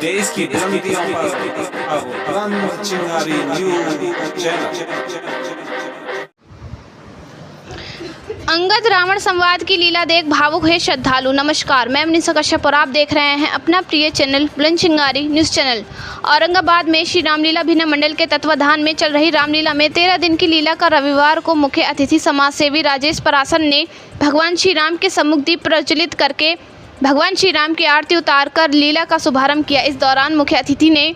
देश की बुलंदियों पर अब बुलंद चिंगारी न्यूज चैनल। अंगद रावण संवाद की लीला देख भावुक है श्रद्धालु। नमस्कार, मैं मनीषा कश्यप और आप देख रहे हैं अपना प्रिय चैनल बुलंद चिंगारी न्यूज चैनल। औरंगाबाद में श्री रामलीला भिन्न मंडल के तत्वाधान में चल रही रामलीला में 13 दिन की लीला का रविवार को मुख्य अतिथि समाज सेवी राजेश परासर ने भगवान श्री राम के सम्मुख दीप प्रज्वलित करके भगवान श्री राम की आरती उतारकर लीला का शुभारंभ किया। इस दौरान मुख्य अतिथि ने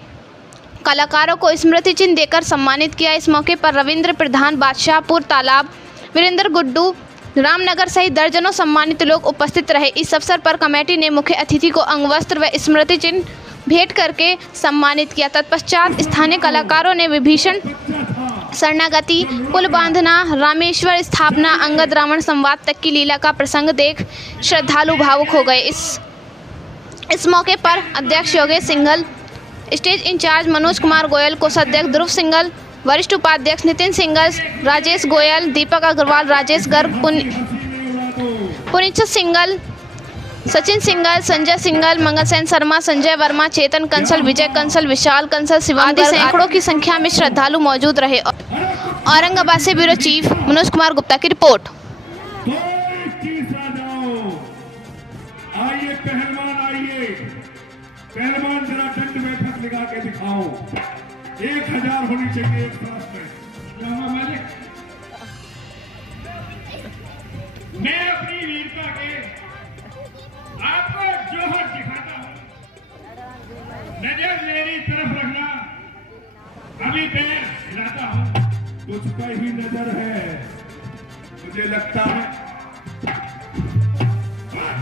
कलाकारों को स्मृति चिन्ह देकर सम्मानित किया। इस मौके पर रविंद्र प्रधान, बादशाहपुर तालाब, वीरेंद्र गुड्डू, रामनगर सहित दर्जनों सम्मानित लोग उपस्थित रहे। इस अवसर पर कमेटी ने मुख्य अतिथि को अंगवस्त्र व स्मृति चिन्ह भेंट करके सम्मानित किया। तत्पश्चात स्थानीय कलाकारों ने विभीषण शरणागति, पुल बांधना, रामेश्वर स्थापना, अंगद रावण संवाद तक की लीला का प्रसंग देख श्रद्धालु भावुक हो गए। इस मौके पर अध्यक्ष योगेश सिंघल, स्टेज इंचार्ज मनोज कुमार गोयल, कोषाध्यक्ष ध्रुव सिंघल, वरिष्ठ उपाध्यक्ष नितिन सिंघल, राजेश गोयल, दीपक अग्रवाल, राजेश गर्ग, पुनीत सिंघल, सचिन सिंघल, संजय सिंघल, मंगलसेन शर्मा, संजय वर्मा, चेतन कंसल, विजय कंसल, विशाल कंसल, शिवांगी सैकड़ों की संख्या में श्रद्धालु मौजूद रहे। औरंगाबाद से ब्यूरो चीफ मनोज कुमार गुप्ता की रिपोर्ट। पहलवान जरा दंड बैठक लगा के दिखाओ। 1000 होनी चाहिए एक सांस में। मैं अपनी वीरता के आपको जोहर दिखाता हूँ। नजर मेरी तरफ रखना। अभी पैर हिलाता हूँ, तुझ पर ही नजर है। मुझे लगता है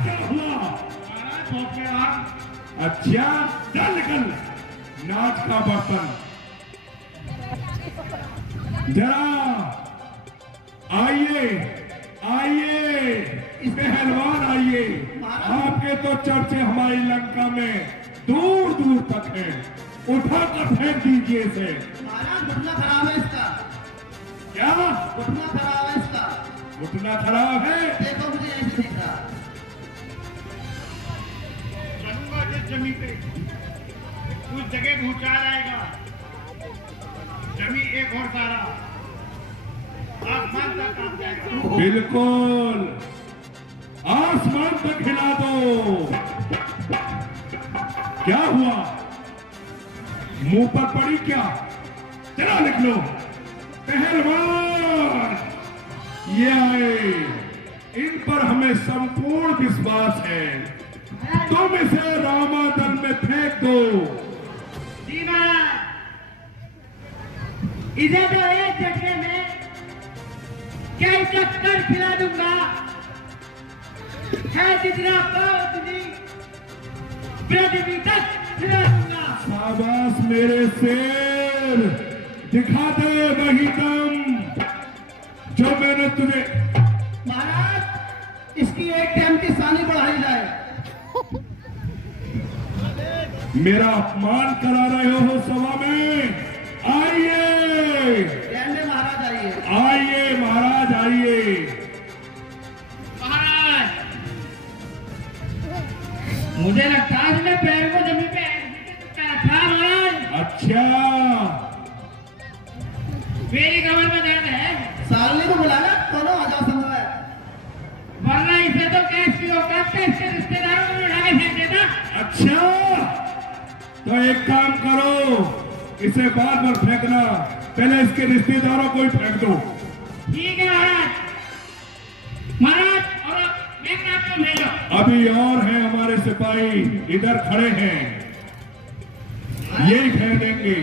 क्या हुआ? अच्छा, चल निकल नाच का बर्तन। जरा आइए आइए पहलवान आइए। आपके तो चर्चे हमारी लंका में दूर दूर तक है। उठा कर फेंक दीजिए इसे। घुटना खराब है इसका। क्या घुटना खराब है इसका? घुटना खराब है? देखो मुझे ऐसे दिख रहा। जमी पे उस जगह पहुंचा जाएगा। जमी एक और सारा आसमान तक पहुंच जाएगा। बिल्कुल, आसमान तक हिला दो। क्या हुआ? मुंह पर पड़ी क्या? चला लिख लो। पहलवान ये आए, इन पर हमें संपूर्ण विश्वास है। तुम इसे रामादल में फेंक दो। जी महाराज, इसे तो एक झटके में कई चक्कर खिला दूंगा। है जितना पाओ उतनी पृथ्वी तक खिला दूंगा। शाबाश मेरे शेर, दिखा दे वही दम जो मैंने तुझे। महाराज, इसकी एक टाइम की सानी बढ़ाई जाए। मेरा अपमान करा रहे हो सभा में? आइए महाराज, आइए आइए महाराज आइए। महाराज, मुझे लगता है मैं पैर को जमीन पे था महाराज। अच्छा, मेरी कमर में दर्द है। सालनी को बुलाना, दोनों आ जाओ समय। वरना इसे तो कैश की औकात से इसके रिश्तेदारों में उठा के फेंक देता। अच्छा तो एक काम करो, इसे बाद में फेंकना, पहले इसके रिश्तेदारों को ही फेंक दो। ठीक है महाराज। महाराज, और मैं आपको भेजो। अभी और हैं हमारे सिपाही, इधर खड़े हैं, यही फेंक देंगे।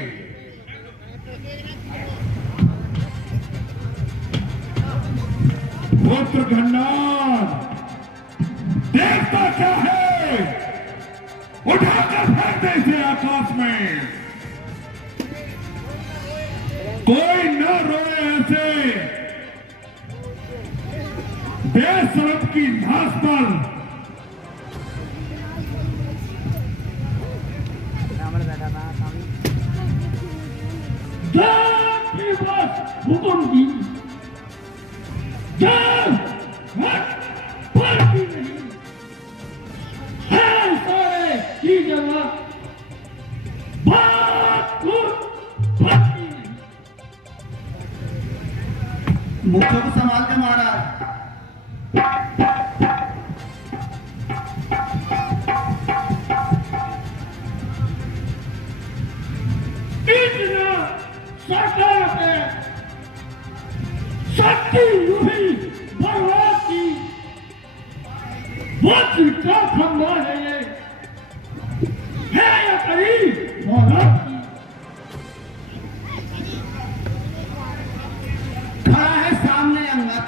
पुत्र गन्नार, देखता क्या है? उठाकर फेंक दे इसे आकाश में। कोई न रोए ऐसे बेशरम की लाश पर। हुक्म दी मुखों को संभाल के महाराज। इतना सरकार है शक्ति यूही भगवान की वज्र का खंभा है ये या कहीं महाराज की। खड़ा है सामने अंगद,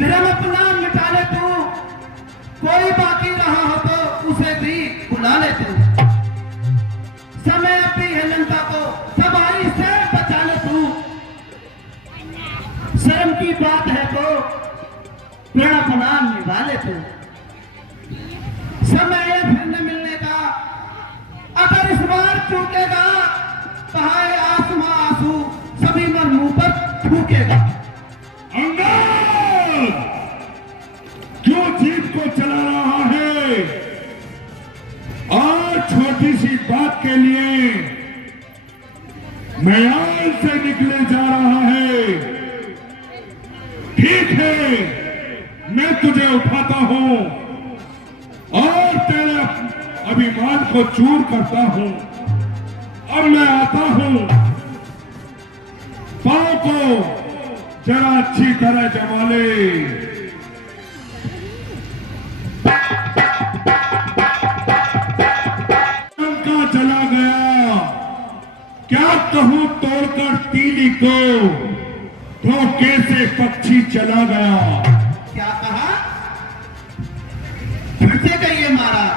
धर्म अपना मिटा ले तू, कोई बाकी रहा हो तो उसे भी बुला ले तू। समय अपनी है लंका को सवारी से बचा ले तू। शर्म की बात है तो प्रण अपना निभा ले तू। समय है फिर न मिलने का, अगर इस बार चूकेगा कहाए आसमां आंसू सभी मन मुंह पर थूकेगा। अंगद जो जीत को चला रहा है और छोटी सी बात के लिए मैदान से निकले जा रहा है, ठीक है मैं तुझे उठाता हूं और तेरे अभिमान को चूर करता हूं। अब मैं आता हूं, पांव को जरा अच्छी तरह जमा ले। लंका चला गया, क्या कहूं तोड़कर तीली को, धोखे से पक्षी चला गया। क्या कहा? फिर से कहिए महाराज।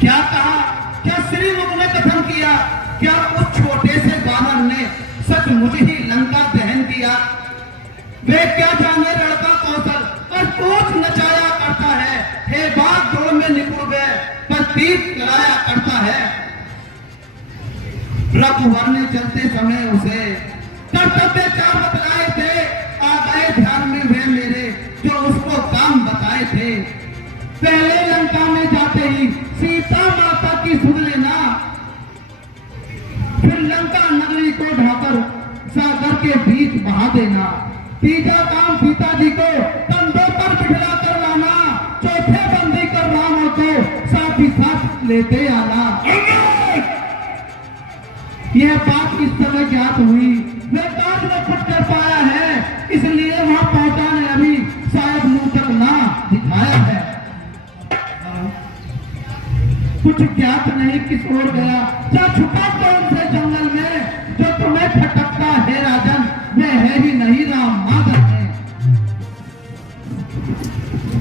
क्या कहा? क्या श्री मुख ने कथन किया? क्या उस छोटे से बानर ने सचमुच ही लंका दहन किया? वे क्या जाने लड़का कौशल और कोच नचाया करता है, हे बात दौड़ में निपुण गए पर तीर कराया करता है। रघुवर ने चलते समय उसे कर्तव्य चार बतलाए थे, आ गए ध्यान में वे मेरे जो उसको काम बताए थे। पहले लंका में जाते ही सीता माता की सुन लेना, फिर लंका नगरी को ढाकर सागर के बीच बहा देना। तीजा काम पिताजी को कंधों पर बिठा कर लाना, चौथे बंदी कर राम को साथ ही साथ लेते आना। यह बात इस समय ज्ञात हुई, वे काज में खुद कर पाया है, इसलिए वहां पहुंचा ने अभी शायद मुंह तक ना दिखाया है। कुछ ज्ञात नहीं किस ओर गया, क्या छुपा कौन से जंगल में जो तुम्हें खटकता है राजन, मैं है ही नहीं राम माधव में।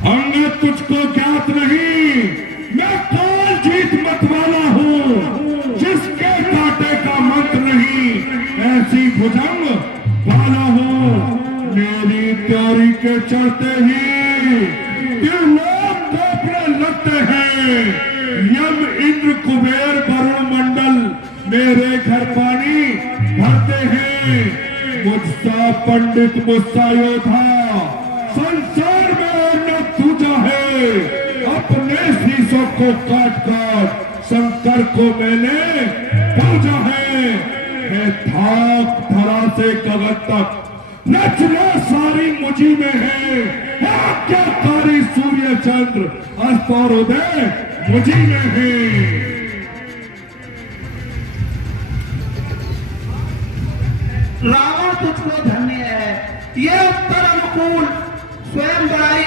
अंगद तुझको ज्ञात नहीं, मैं कौन जीत मतवाला हूँ, जिसके कांटे का मंत्र नहीं, ऐसी भुजंग वाला हूँ। मेरी त्योरी के चढ़ते ही लोग तोपने लगते हैं, यम इंद्र कुबेर वरुण मंडल मेरे घर पानी भरते हैं। मुझसा पंडित मुझसा योद्धा संसार में और न दूजा है, अपने शीशों को काट काट शंकर को मैंने पूजा है। थाक धरा से गगन तक रचना सारी मुझी में है, आज्ञाकारी सूर्य चंद्र अस्त और उदय मुझी में है। रावण तुझको धन्य है, ये उत्तर अनुकूल स्वयं बड़ाई।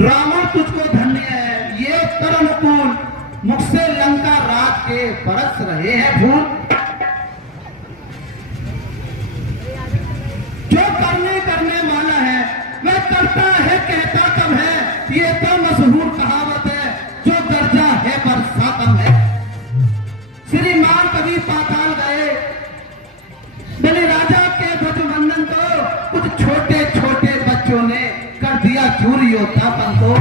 रावण तुझको धन्य है, ये उत्तर अनुकूल मुख से लंका राज के बरस रहे हैं फूल। जो करने वाला है वह करता है, कहता कब है, ये तो मशहूर कहावत है, जो दर्जा है बरसातम है। श्रीमान कभी पाताल गए, बलि राजा के ध्वजवंदन को कुछ छोटे छोटे बच्चों ने कर दिया चूर योद्धापन को।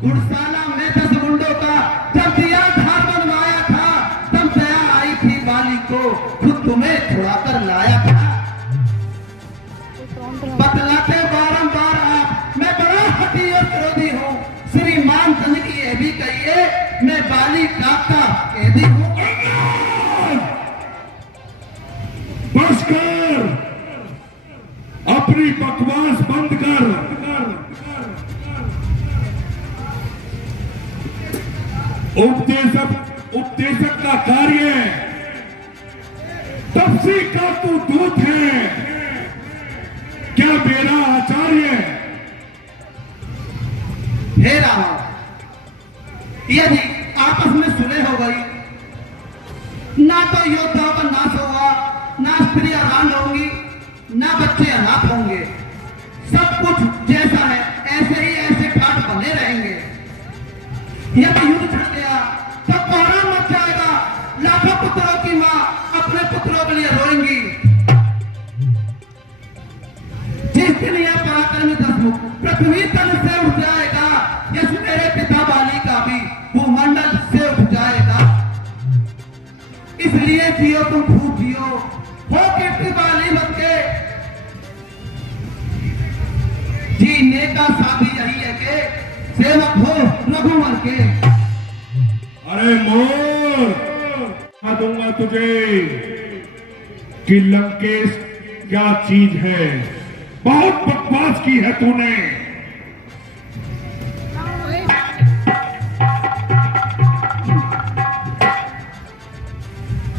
गुड़साला में 10 गुंडों का जब दिया धार बनवाया था, तब दया आई थी बाली को, खुद तुम्हें छुड़ाकर लाया था। बतलाते बारंबार आप, मैं बड़ा हठी और क्रोधी हूँ, श्रीमान धन की ये भी कहिए, मैं बाली काका कैदी हूँ। बकवास बंद कर। उपदेशक का कार्य तपसी का तू दूत है, क्या मेरा आचार्य? हे राम, यदि आपस में सुलह हो गई, ना तो योद्धाओं का नाश होगा, ना स्त्रियां रांड होंगी, ना बच्चे अनाथ होंगे। सब कुछ जैसा है ऐसे ही ऐसे ठाठ बने रहेंगे। यदि युद्ध छिड़ गया तो कोहराम मच जाएगा। लाखों पुत्रों की मां अपने पुत्रों के लिए रोएंगी। जिस दिन यह पराक्रमी दशमुख पृथ्वी तल से उठ जाएगा, जिस मेरे पिता बाली का भी भूमंडल से उठ जाएगा। इसलिए जियो तुम खूब जियो, हो कीर्ति बाली मत के। जीने का साथी यही है कि सेवक हो रघुवर के। अरे मोर, बता दूंगा तुझे कि लंकेश क्या चीज है। बहुत बकवास की है तूने।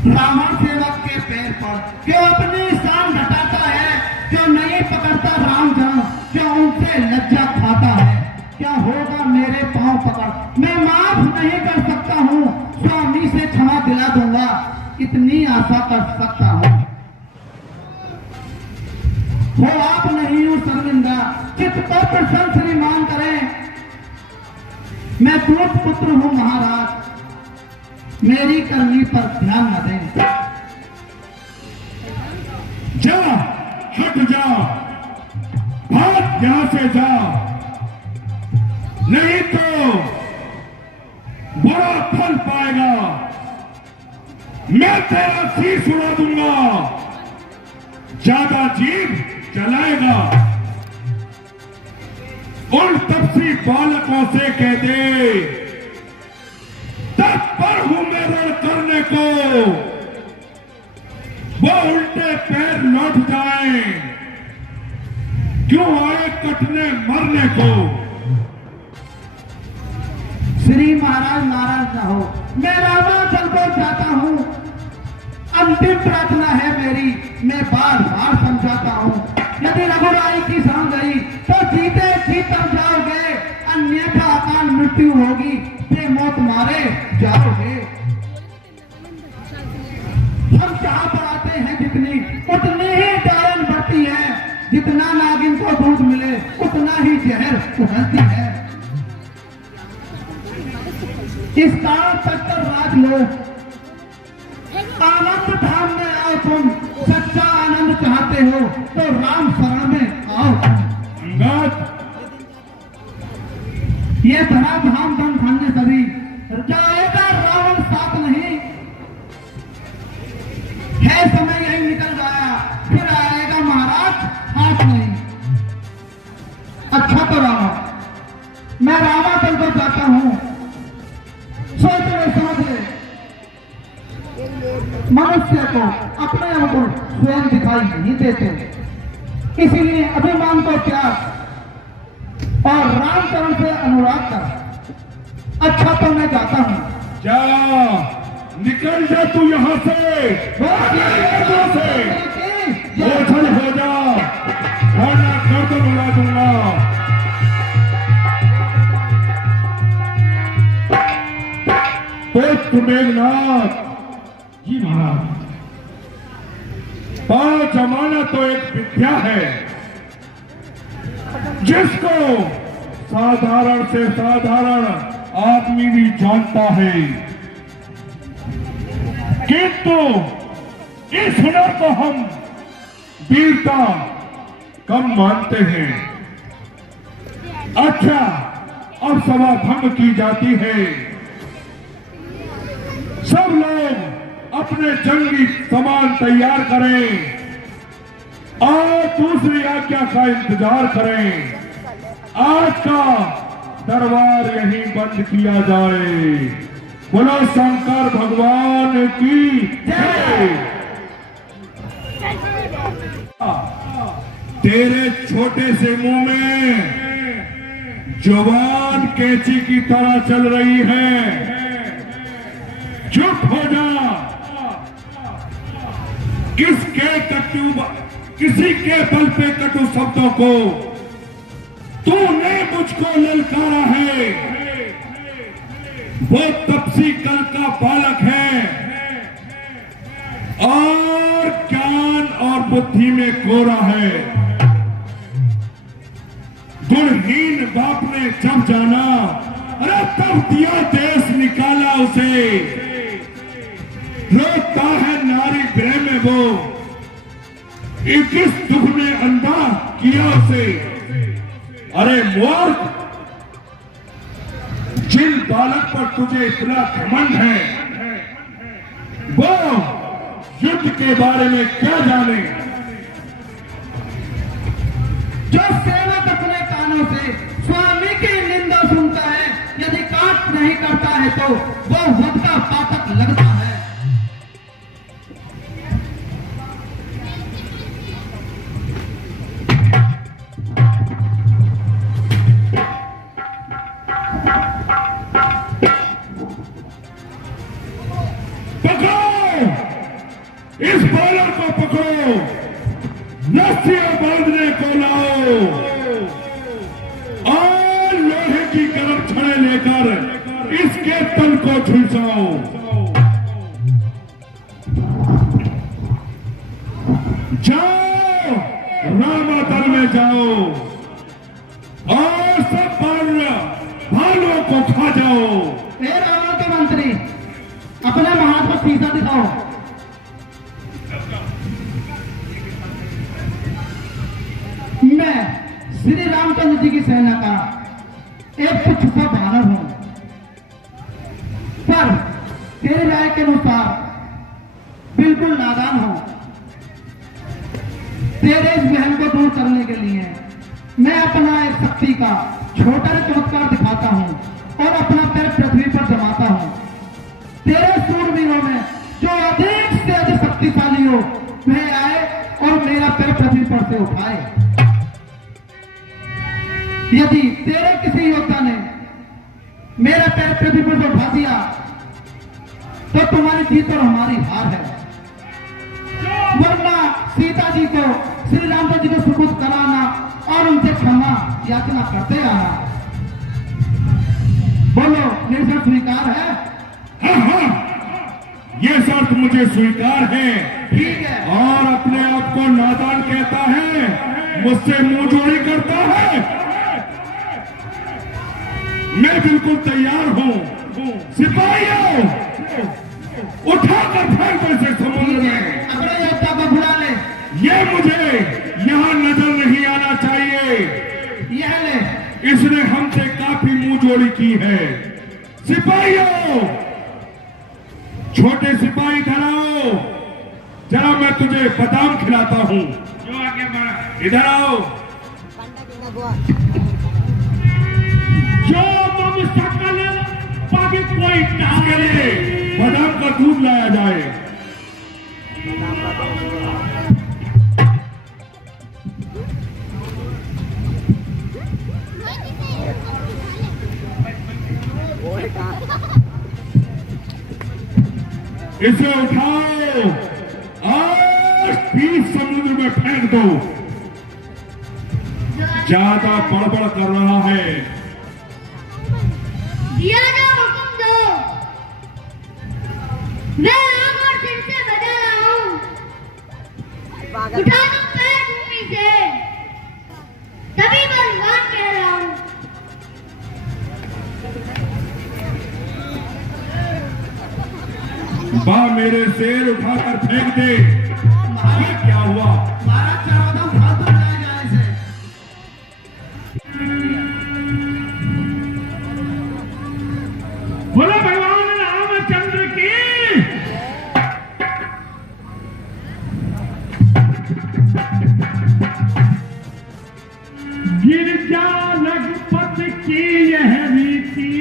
रावण सेवक के पैर पर क्यों अपनी शान घटाता है? जो नहीं पकड़ता राम जान, क्यों उनसे लज्जा खाता है? क्या होगा मेरे पांव पकड़, मैं माफ नहीं कर सकता हूँ। स्वामी से क्षमा दिला दूंगा, इतनी आशा कर सकता हूँ। हो आप नहीं हूँ शर्मिंदा, चित्त पर प्रसन्न श्रीमान करें। मैं दूत पुत्र हूँ महाराज, मेरी करनी पर ध्यान न दें। जा, हट जा, भाग यहां से जा, नहीं तो बड़ा फल पाएगा। मैं तेरा शीश उड़ा दूंगा, ज्यादा जीभ जलाएगा। उन तपसी बालकों से कह दे, तत्पर हूं मैं रण करने को, वो उल्टे पैर लौट जाएं, क्यों आए कटने मरने को। श्री महाराज नाराज न हो, मैं रामाचल को जाता हूँ। अंतिम प्रार्थना है मेरी, मैं बार बार समझाता हूँ। यदि रघुराई की सम गई तो जीते जी तब जाओगे, अन्यथा अकाल मृत्यु होगी, ते मौत मारे जाओगे। हम चाह पढ़ाते हैं जितनी, उतनी ही डायन बढ़ती है। जितना नागिन को दूध मिले, उतना ही जहर उगलती है। इस कारण तक राज लो, आनंद धाम में आओ। तुम सच्चा आनंद चाहते हो तो राम शरण में आओ। अंगद, ये धरा धाम धन धन्य सभी, जाएगा रावण साथ नहीं है। समय यही निकल गया, फिर आएगा महाराज हाथ नहीं। अच्छा तो रावण, मैं रामाचल को जाता हूँ। सोच ले समझ ले, मनुष्य को अपने अवगुण स्वयं दिखाई नहीं देते। इसीलिए अभिमान को त्याग और रामचरण से अनुराग कर। अच्छा तो मैं जाता हूँ। जा, निकल जा तू यहाँ से, ओझल हो जा, वरना गर्दन उड़ा दूंगा। पुत्र मेघनाथ जी महाराज, पांव जमाना तो एक विद्या है जिसको साधारण से साधारण आदमी भी जानता है, किंतु इस हुनर को हम वीरता कम मानते हैं। अच्छा, अब सभा भंग की जाती है। सब लोग अपने जंगी सामान तैयार करें और दूसरी आज्ञा का इंतजार करें। आज का दरबार यहीं बंद किया जाए। बोलो शंकर भगवान की जय। तेरे छोटे से मुंह में जुबान कैंची की तरह चल रही है। चुप हो जा। किसी के बल पे कटु शब्दों को तूने मुझको ललकारा है। वो तपसी कल का बालक है और ज्ञान और बुद्धि में कोरा है। गुणहीन बाप ने जब जाना, अरे तब दिया देश निकाला उसे। रोता है नारी गृह में वो, किस दुख ने अंधा किया उसे। अरे मूर्ख, जिन बालक पर तुझे इतना घमंड है वो युद्ध के बारे में क्या जाने। जो सेवक अपने कानों से स्वामी की निंदा सुनता है, यदि काट नहीं करता है तो वो वध का पातक लगता है। इस बालक को पकड़ो, रस्सियां बांधने को लाओ और लोहे की गर्म छड़े लेकर इसके तन को झुलसाओ। जाओ, रामातल में जाओ और सब भालुओं को खा जाओ। हे रावण के मंत्री, अपने हाथ को सीधा दिखाओ। मैं श्री रामचंद्र जी की सेना का एक छुपा वानर हूं, पर तेरी राय के अनुसार बिल्कुल नादान हूं। तेरे इस बहन को दूर करने के लिए मैं अपना एक शक्ति का छोटा सा चमत्कार दिखाता हूं और अपना पैर पृथ्वी पर जमाता हूं। तेरे सूरवीरों में जो अधिक से अधिक शक्तिशाली हो वह आए और मेरा पैर पृथ्वी पर से उठाए। यदि तेरे किसी योद्धा ने मेरा पैर पृथ्वी पर से उठा दिया तो तुम्हारी जीत और हमारी हार है, वरना सीता जी को श्री रामचंद्र जी को सुपुर्द कराना और उनसे क्षमा याचना करते आना। बोलो, मेरी शर्त स्वीकार है? हाँ हाँ, ये शर्त मुझे स्वीकार है। ठीक है। और अपने आप को नादान कहता है, मुझसे मुंह जोड़ी करता है। मैं बिल्कुल तैयार हूं। सिपाहियों, उठाकर फेंक दो इसे समुद्र में। अपने योद्धा को बुला ले। ये मुझे यहां नजर नहीं आना चाहिए। यह ले। इसने हमसे काफी मुंह जोड़ी की है। सिपाहियों, छोटे सिपाही धराओ, जरा मैं तुझे बादाम खिलाता हूं। जो आगे बढ़ा, इधर आओ। जो तुम सकल पग कोई के लिए बादाम का दूध लाया जाए। इसे उठाओ और 20 समुद्र में फेंक दो। ज्यादा बड़बड़ कर रहा है। दिया जाओ, हुक्म दो। मैं आग और सिर से बजा रहा हूँ। उठा दो पैर भूमि से, तभी बलवान कह रहा हूँ। बा मेरे शेर उठाकर फेंक दे। ये क्या हुआ? महाराज चाहता हूं फालतू जाए जाने से। बोलो भगवान रामचंद्र की। गिरजा रघुपत की यह रीति,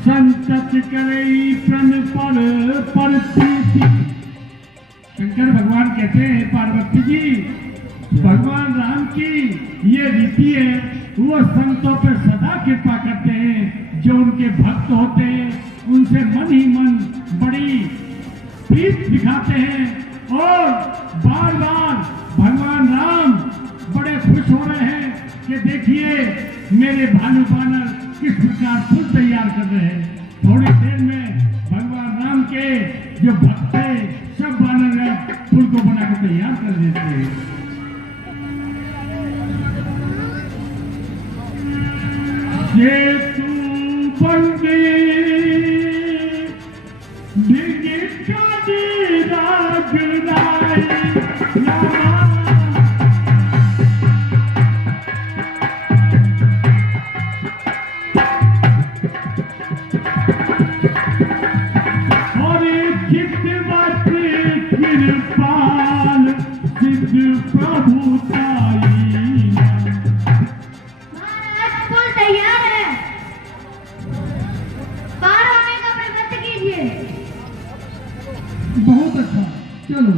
संतत करई प्रण पर परती। शंकर भगवान कहते हैं, पार्वती जी भगवान राम की ये रीति है, वो संतों पर सदा कृपा करते हैं। जो उनके भक्त होते हैं उनसे मन ही मन बड़ी प्रीत दिखाते हैं और बार बार भगवान राम बड़े खुश हो रहे हैं कि देखिए मेरे भालू बानर किस प्रकार फूल तैयार कर रहे हैं। थोड़ी देर में भगवान राम के जो भक्त थे सब बानर फूल को बनाकर तैयार कर देते हैं। ये तू बन गई बहुत अच्छा, चलो।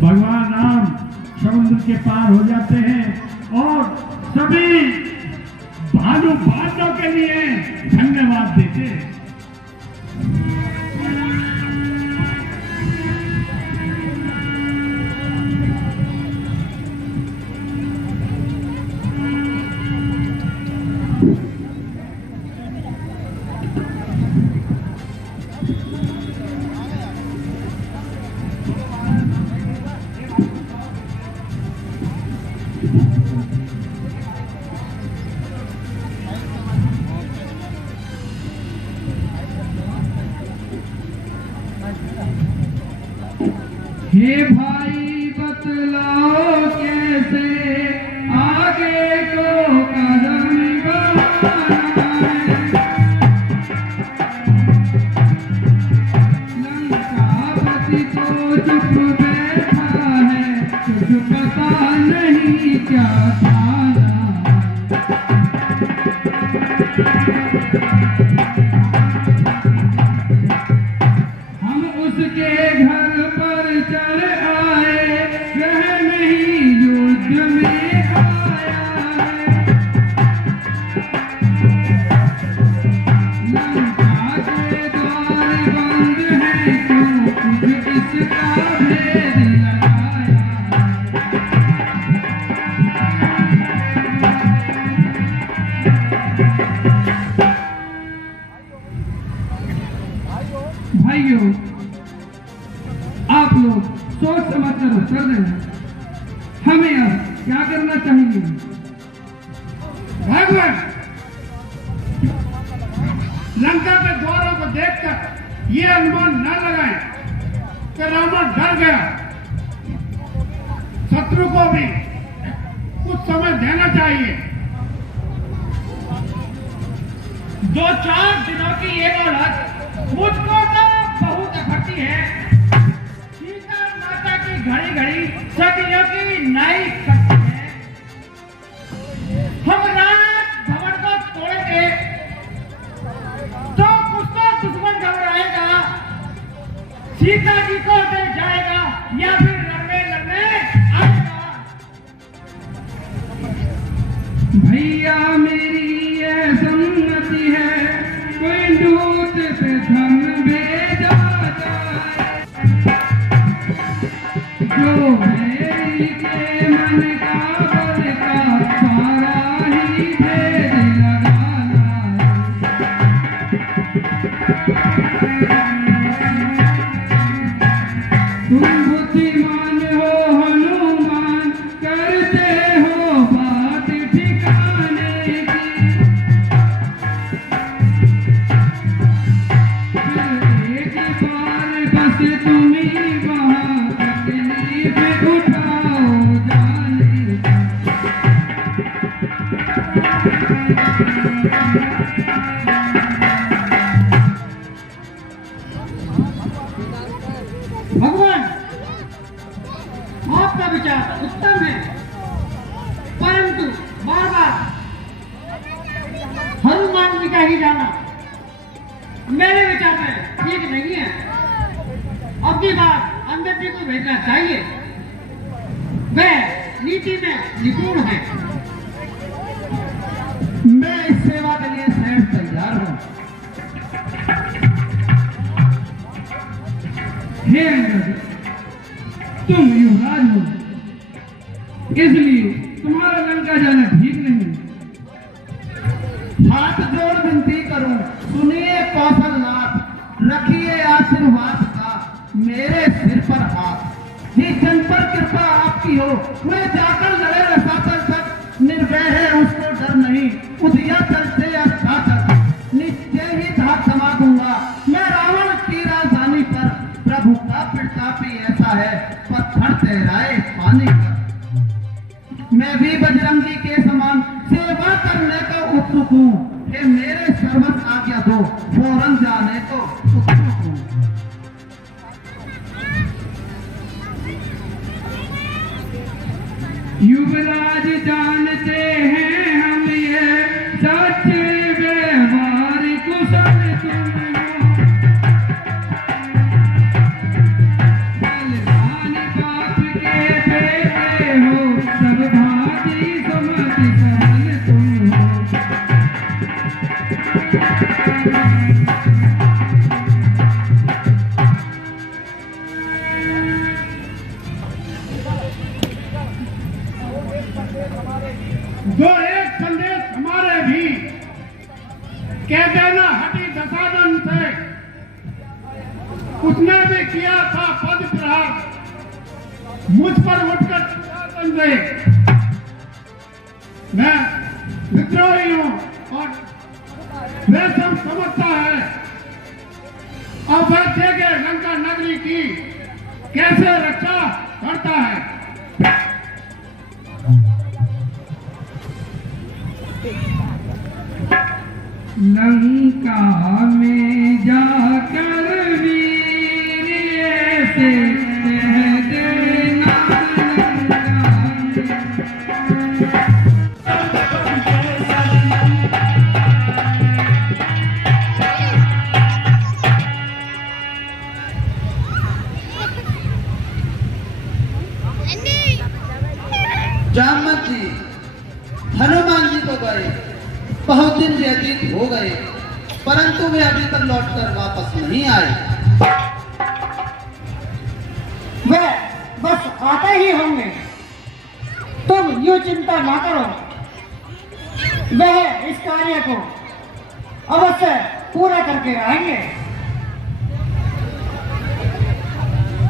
भगवान राम समुद्र के पार हो जाते हैं और सभी भालू बानरों के लिए धन्यवाद देते हैं। हे भाई बतलाओ कैसे आगे को कदम बढ़ाना है। लंकापति तो चुप बैठा है, कुछ पता नहीं क्या खाना। हम उसके घर पर चढ़ आए, वह नहीं युद्ध में आया है। लंका के द्वार बंद हैं, क्यों कुछ इसका भेद लगाया। भाइयों, आप लोग सोच समझ कर उत्तर देना, हमें अब क्या करना चाहिए। भगवान लंका के द्वारों को देखकर ये अनुमान न लगाएं कि रावण डर गया। शत्रु को भी कुछ समय देना चाहिए। 2-4 दिनों की ये मोहलत मुझको तो बहुत अखरती है। सीता माता की घड़ी घड़ी सदियों की नाई करती है। हम रात भवन को तोड़ेंगे तो कुछ तो दुश्मन घबराएगा, सीता जी को दे जाएगा या फिर लड़ने आएगा। भैया मेरी ये सम्मति है, कोई दूत पे धन भेजा जाए। जो मेरी के मन भगवान, आपका विचार उत्तम है, परंतु बार बार हनुमान जी का ही जाना मेरे विचार में ठीक नहीं है। अब की बार अंगद जी को भेजना चाहिए, वह नीति में निपुण है। मैं इस सेवा के लिए स्वयं तैयार हूँ। हे अंगद, तुम युवराज हो, इसलिए तुम्हारा लंका जाना ठीक नहीं। हाथ जोड़ विनती करूं, सुनिए कौशलनाथ, रखिए आशीर्वाद का मेरे सिर पर हाथ। जिस जन पर कृपा आपकी हो, मैं जाकर लड़े रसातल तक, निर्भय है उसको डर नहीं, उधिया चलते अच्छा तक निश्चय ही धाक थमा दूंगा। मैं रावण की राजधानी पर, प्रभु का प्रतापी ऐसा है, पत्थर तैराए पानी पर। मैं भी बजरंगी के समान सेवा करने को उत्सुक हूँ। हे मेरे सर्वत आज्ञा दो, फौरन जाने को उत्सुक हूँ। युवराज जानते हैं हम ये सच्चे व्यवहार कुशल तुम हो। बलवान बाप के बेटे हो, सब भांति समझ सहल तुम हो। जो एक संदेश हमारे भी कह देना हटी दशादन से, उसने भी किया था पद प्रहार, मुझ पर उठकर दशादन से। मैं विद्रोही हूँ और वे सब समझता है। अब वह देखे लंका नगरी की कैसे रक्षा करता है। लंका में जाकर वीर ऐसे कह देना जामवंत जी, हनुमान जी तो गए, बहुत दिन व्यतीत हो गए, परंतु वे अभी तक लौटकर वापस नहीं आए। वे बस आते ही होंगे, तुम यूं चिंता ना करो। वह इस कार्य को अवश्य पूरा करके आएंगे।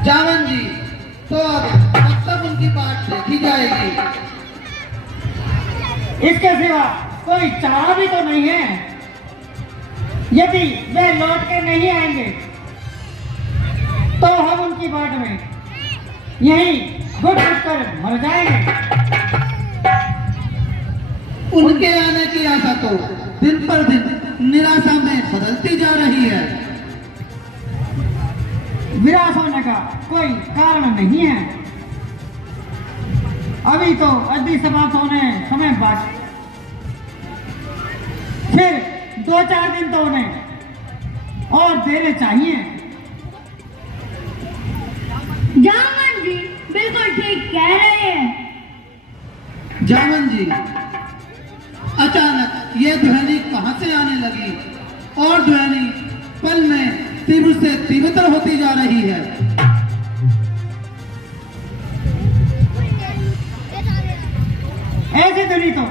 जामवंत जी, तो अब कब तक उनकी बाट देखी जाएगी? इसके सिवा कोई चारा भी तो नहीं है। यदि वे लौट के नहीं आएंगे तो हम उनकी बाट में यहीं घुट कर मर जाएंगे। उनके आने की आशा तो दिन पर दिन निराशा में बदलती जा रही है। निराश होने का कोई कारण नहीं है। अभी तो अवधि समाप्त होने समय बाकी, फिर 2-4 दिन तो उन्हें और देने चाहिए। जामवंत जी बिल्कुल ठीक कह रहे हैं। जामवंत जी, अचानक ये ध्वनि कहां से आने लगी और ध्वनि पल में तीव्र से तीव्रतर होती जा रही है। ऐसे धनी तो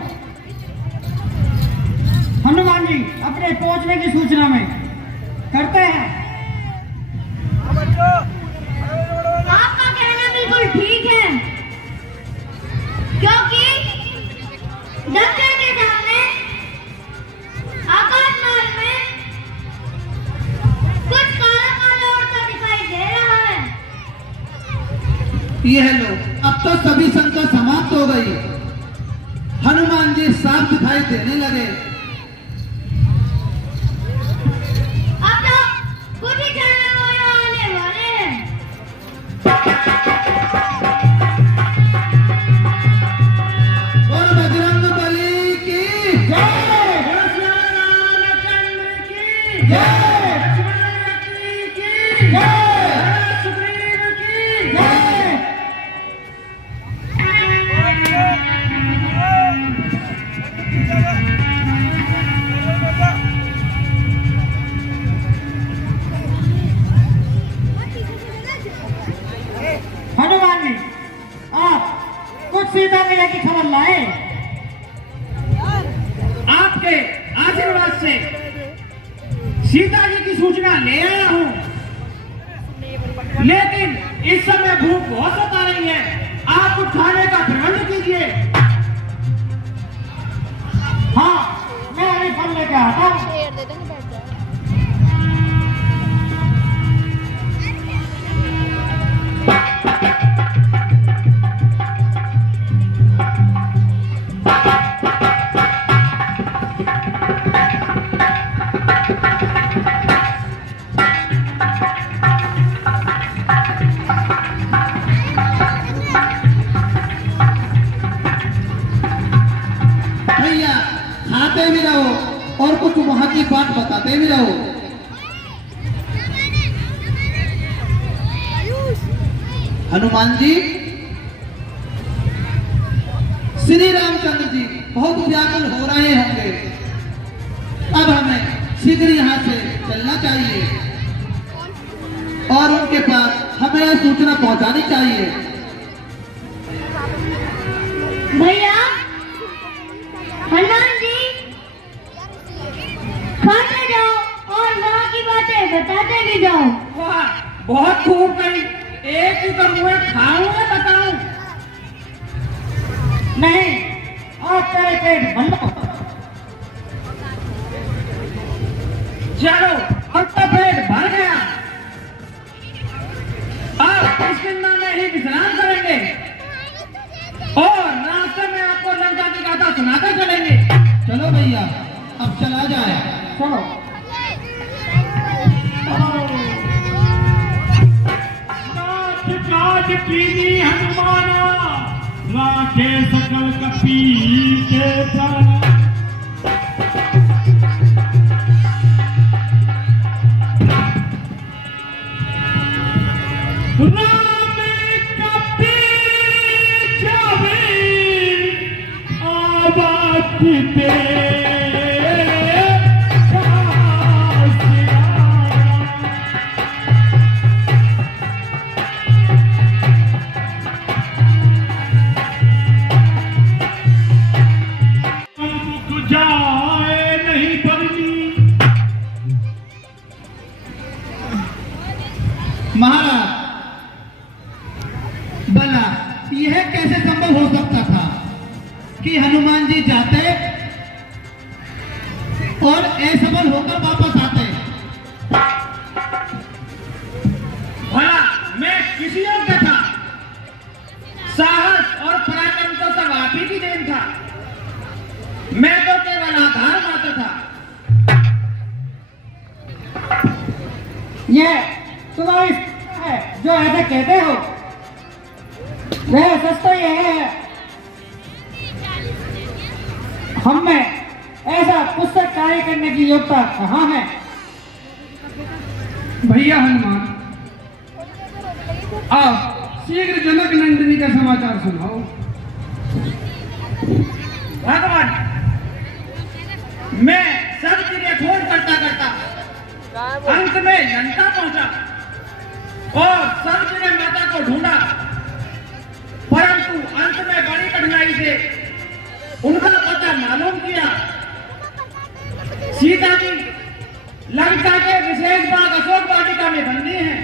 हनुमान जी अपने पहुंचने की सूचना में करते हैं। आपका कहना बिल्कुल ठीक है, क्योंकि दक्षिण के सामने आकाश मार्ग में कुछ काला काला उड़ता दिखाई दे रहा है। यह लो, अब तो सभी शंका समाप्त हो गई। हनुमान जी साफ दिखाई देने लगे। अब तो कुछ ही क्षण में वो यहाँ आने वाले हैं। और बजरंगबली की जय रामचंद्र की जय, लक्ष्मण की जय, सुग्रीव की जय। हनुमान जी आप कुछ सीता मैया की खबर लाए। आपके आशीर्वाद से सीता जी की सूचना ले आया हूं, लेकिन इस समय भूख बहुत सता रही है। आप कुछ खाने का प्रबंध कीजिए। हाँ, मैं अभी फल लेके आता हूं। भैया खाते भी रहो और कुछ वहां की बात बताते भी रहो। हनुमान जी, श्री रामचंद्र जी बहुत व्याकुल हो रहे होंगे। अब हमें शीघ्र यहाँ से चलना चाहिए और उनके पास हमें यह सूचना पहुंचानी चाहिए। भैया, हनुमान जी खाते जाओ और वहाँ की बातें बताते भी जाओ। वाह, बहुत खूब कही। एक ही तो मुँह खाऊंगा बताऊं नहीं, आप तेरे पेट भर लो। चलो, अब तो पेट भर गया। अब इस किन्ना में ही विश्राम करेंगे और रास्ते में आपको लंका की गाथा सुनाते चलेंगे। चलो भैया, अब चला जाए। चलो। काज कीनी हनुमाना राखे सकल कपी के प्राण। राम कपी जावे आबाद दे जाए नहीं करनी। महाराज, भला यह कैसे संभव हो सकता था कि हनुमान जी जाते और असफल होकर वापस आते? भला मैं किसी और का था? साहस और पराक्रम तो सब आप ही की देन था। मैं तो केवल आधार मात्र था। ये तुम्हारी है जो ऐसे कहते हो, वह सच तो यह है, हम में ऐसा पुस्तक कार्य करने की योग्यता कहाँ है? भैया हनुमान, आप शीघ्र जनक नंदिनी का समाचार सुनाओ। भगवान, मैं सब चीजें खोज करता करता अंत में लंका पहुंचा और सब जगह माता को ढूंढा, परंतु अंत में बड़ी कठिनाई से उनका पता मालूम किया। सीता जी लंका के विशेष बाग अशोक वाटिका में बंदी हैं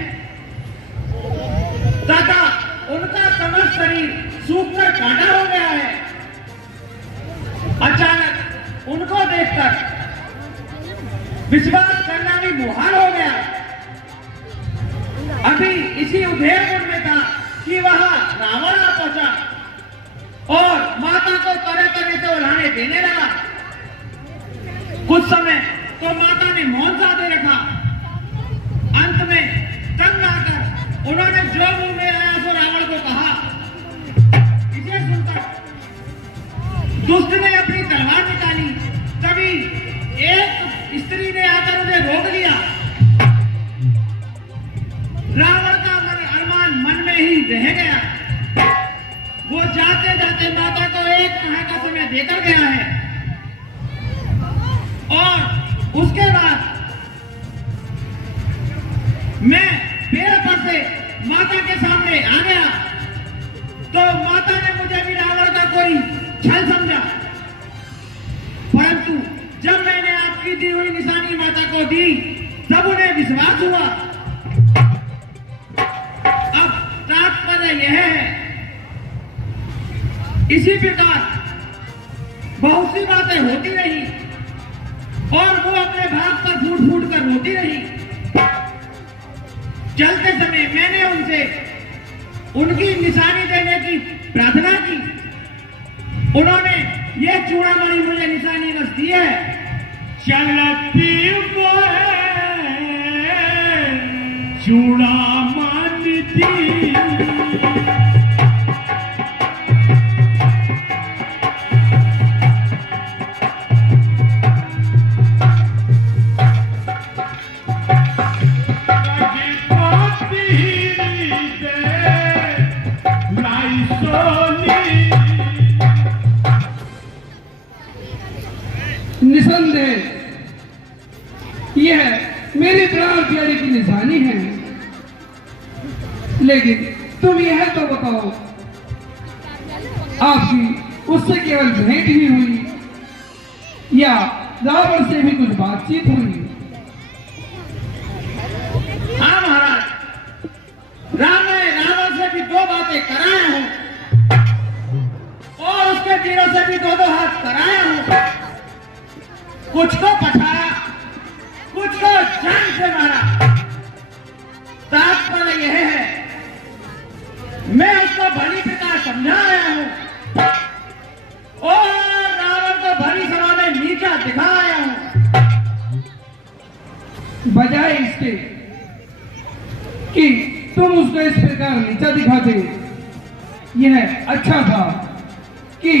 तथा उनका समस्त शरीर सूखकर कांटा हो गया है। अचानक उनको देखकर विश्वास करना भी मुहाल हो गया। अभी इसी उधेड़पुर में था कि वहां रावण आ पहुंचा और माता को तरह तरह से उल्हाने देने लगा। कुछ समय तो माता ने मौन साधे रखा। अंत में तंग आकर उन्होंने जो मुंह में आया सो रावण को कहा। इसे सुनकर दुष्ट ने अपनी तलवार निकाली। तभी एक स्त्री ने आकर उन्हें रोक लिया। रावण का अरमान मन में ही रह गया। वो जाते जाते माता को एक माह का समय देकर गया है और उसके बाद मैं पेड़ पर से माता के सामने आ गया तो माता ने मुझे भी रावण का कोई छल समझा, परंतु जब मैंने आपकी दी हुई निशानी माता को दी तब उन्हें विश्वास हुआ। अब तात्पर्य यह है, इसी प्रकार बहुत सी बातें होती रही और वो अपने भाग पर फूट फूट कर रोती रही। चलते समय मैंने उनसे उनकी निशानी देने की प्रार्थना की। उन्होंने ये चूड़ामणि मुझे निशानी बस दी है। चलती चूड़ामणि दी। निसंदेह यह मेरी प्राण प्यारी की निशानी है, लेकिन तुम यह तो बताओ, आपकी उससे केवल भेंट ही हुई या रावण से भी कुछ बातचीत हुई? हाँ महाराज, रावण से भी दो बातें कराया हूं और उसके तीरों से भी दो हाथ कराया हूं। कुछ को पछाड़ा, कुछ को जान से मारा। तात्पर्य यह है, मैं उसको भली प्रकार समझा आया हूं और रावण को भली सभा में नीचा दिखा आया हूं। बजाय इसके कि तुम उसको इस प्रकार नीचा दिखाते, यह अच्छा था कि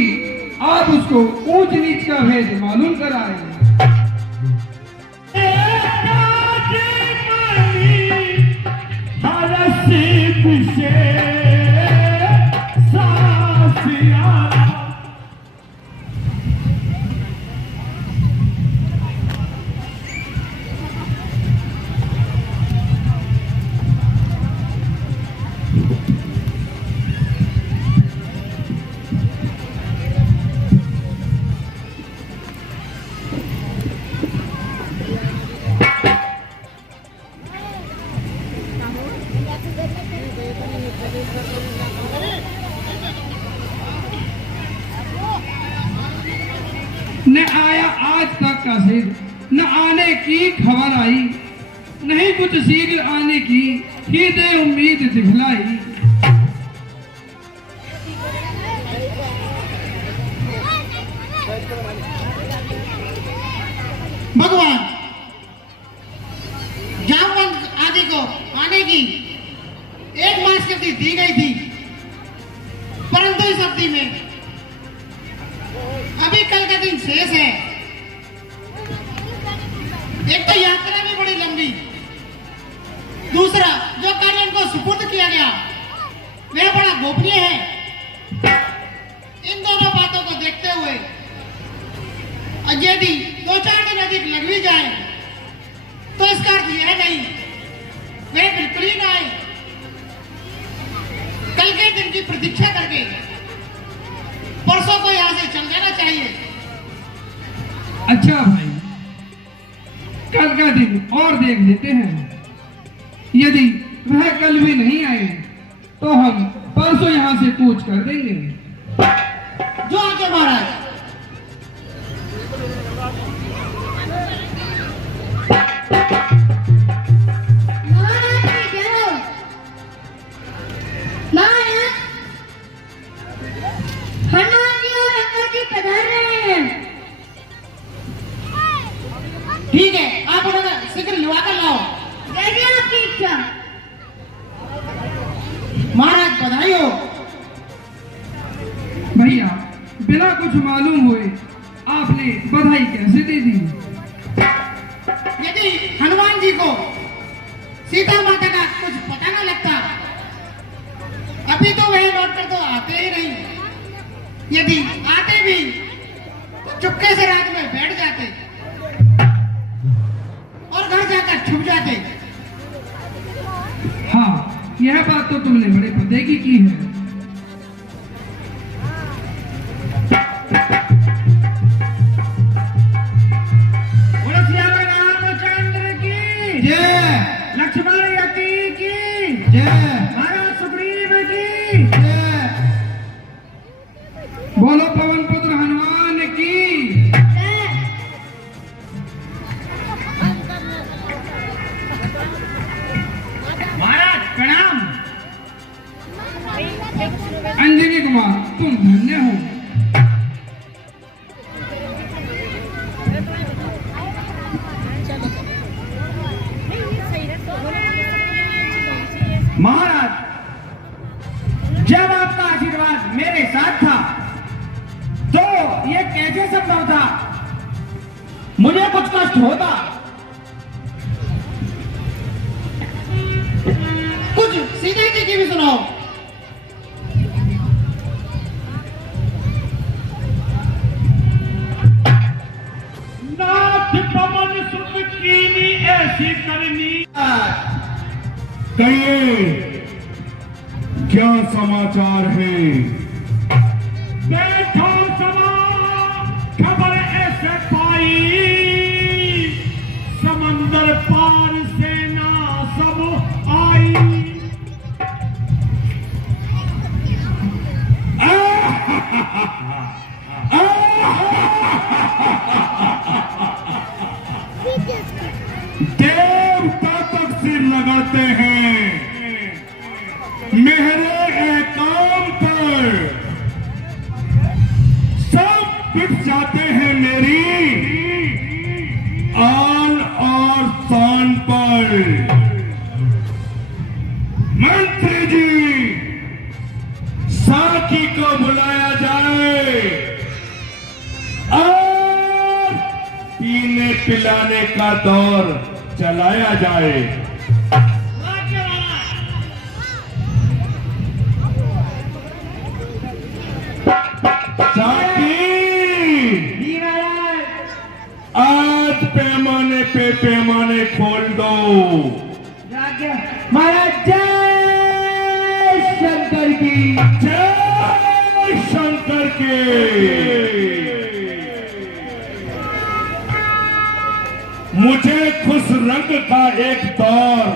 आप उसको ऊंच नीच का भेद मालूम कराए। न आया आज तक का सिर, न आने की खबर आई, नहीं कुछ शीघ्र आने की ही दे उम्मीद दिखलाई। भगवान जामवंत आदि को आने की एक मास की अवधि दी गई थी, परंतु इस अवधि में अभी कल का दिन शेष है। एक तो यात्रा भी बड़ी लंबी, दूसरा जो कार्य इनको सुपुर्द किया गया वह बड़ा गोपनीय है। इन दोनों बातों को देखते हुए यदि 2-4 दिन अधिक लग भी जाए तो इसका अर्थ यह नहीं वे बिल्कुल ही ना आए। कल के दिन की प्रतीक्षा करके परसों को यहां से चल जाना चाहिए। चाहिए। अच्छा भाई, कल का दिन और देख लेते हैं। यदि वह कल भी नहीं आए तो हम परसों यहाँ से कूच कर देंगे। जो आगे महाराज। महाराज की जय। महाराज हनुमान जी और अंगद जी पधार रहे हैं। ठीक है, आप उन्हें शीघ्र लिवा कर लाओ। जैसे आपकी इच्छा। महाराज बधाई हो। भैया, बिना कुछ मालूम हुए आपने बधाई कैसे दे दी? यदि हनुमान जी को सीता माता का कुछ पता न लगता, अभी तो वह लौट कर तो आते ही नहीं। यदि आते भी तो चुपके से रात में बैठ जाते और घर जाकर छुप जाते। हाँ, यह बात तो तुमने बड़े पते की है। लक्ष्मण यति की जय। महाराज सुग्रीव की जय। बोलो पवन पुत्र हनुमान की। महाराज प्रणाम। अंजनी कुमार, तुम धन्य हो। महाराज, जब आपका आशीर्वाद मेरे साथ था तो ये कैसे संभव था? मुझे कुछ कष्ट होता, कुछ सीधे जी की भी सुनाओ। नाथ पवन सुत कीनी ऐसी करनी। कहिए, क्या समाचार है? बैठो समा, खबर ऐसे पाई, समंदर पार सेना सब आई। देवता तक सिर लगाते हैं मेरे काम पर, सब पिट जाते हैं मेरी आन और शान पर। मंत्री जी, साकी को बुलाया जाए और पीने पिलाने का दौर चलाया जाए। आज पैमाने पे पैमाने खोल दो। महाराज जय शंकर की जय शंकर के। मुझे खुश रंग का एक दौर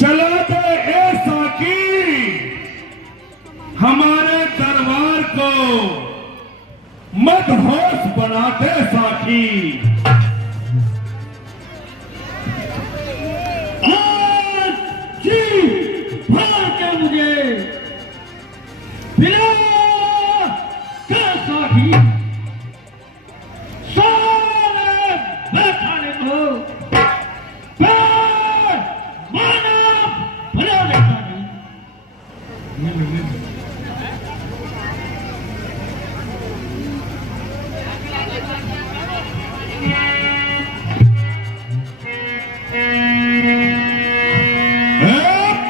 चला दे ऐसा कि हमारे दरबार को मदहोश बनाते साथी। आज जी भर के मुझे पिला के साथी, सारे बैठाने को माना बुलाने का नहीं।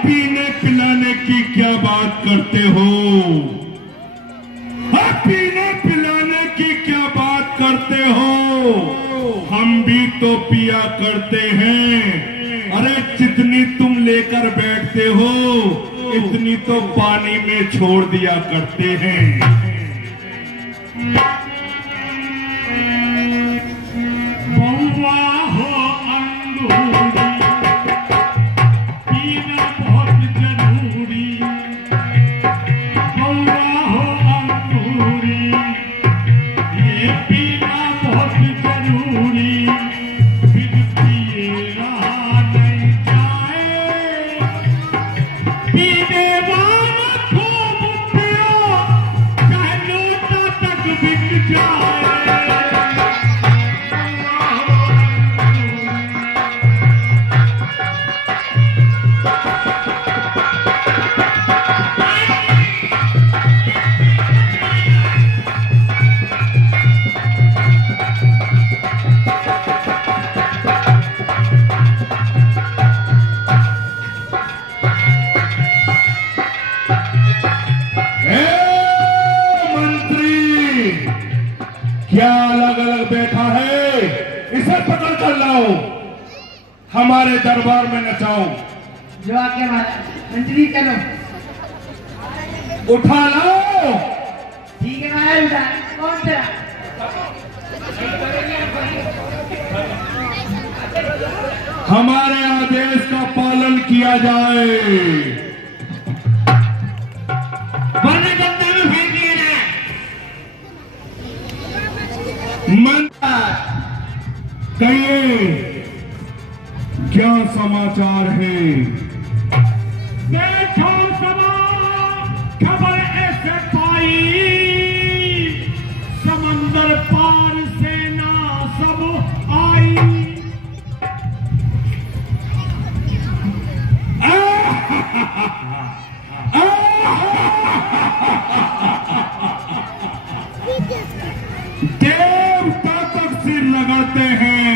पीने पिलाने की क्या बात करते हो? पीने पिलाने की क्या बात करते हो? हम भी तो पिया करते हैं। अरे जितनी तुम लेकर बैठते हो इतनी तो पानी में छोड़ दिया करते हैं। तक बिक जाए। क्या अलग अलग बैठा है, इसे पकड़ कर लाओ, हमारे दरबार में नचाओ। जो आके महाराज मंत्री चलो। उठा लाओ। ठीक है महाराज उठा। कौन सा? हमारे आदेश का पालन किया जाए, वरना गंगा में फेंक दिया जाए। कहिए क्या समाचार है? देखो सभा, खबर ऐसे पाई, समंदर पार सेना सब आई। देवता तक सिर लगाते हैं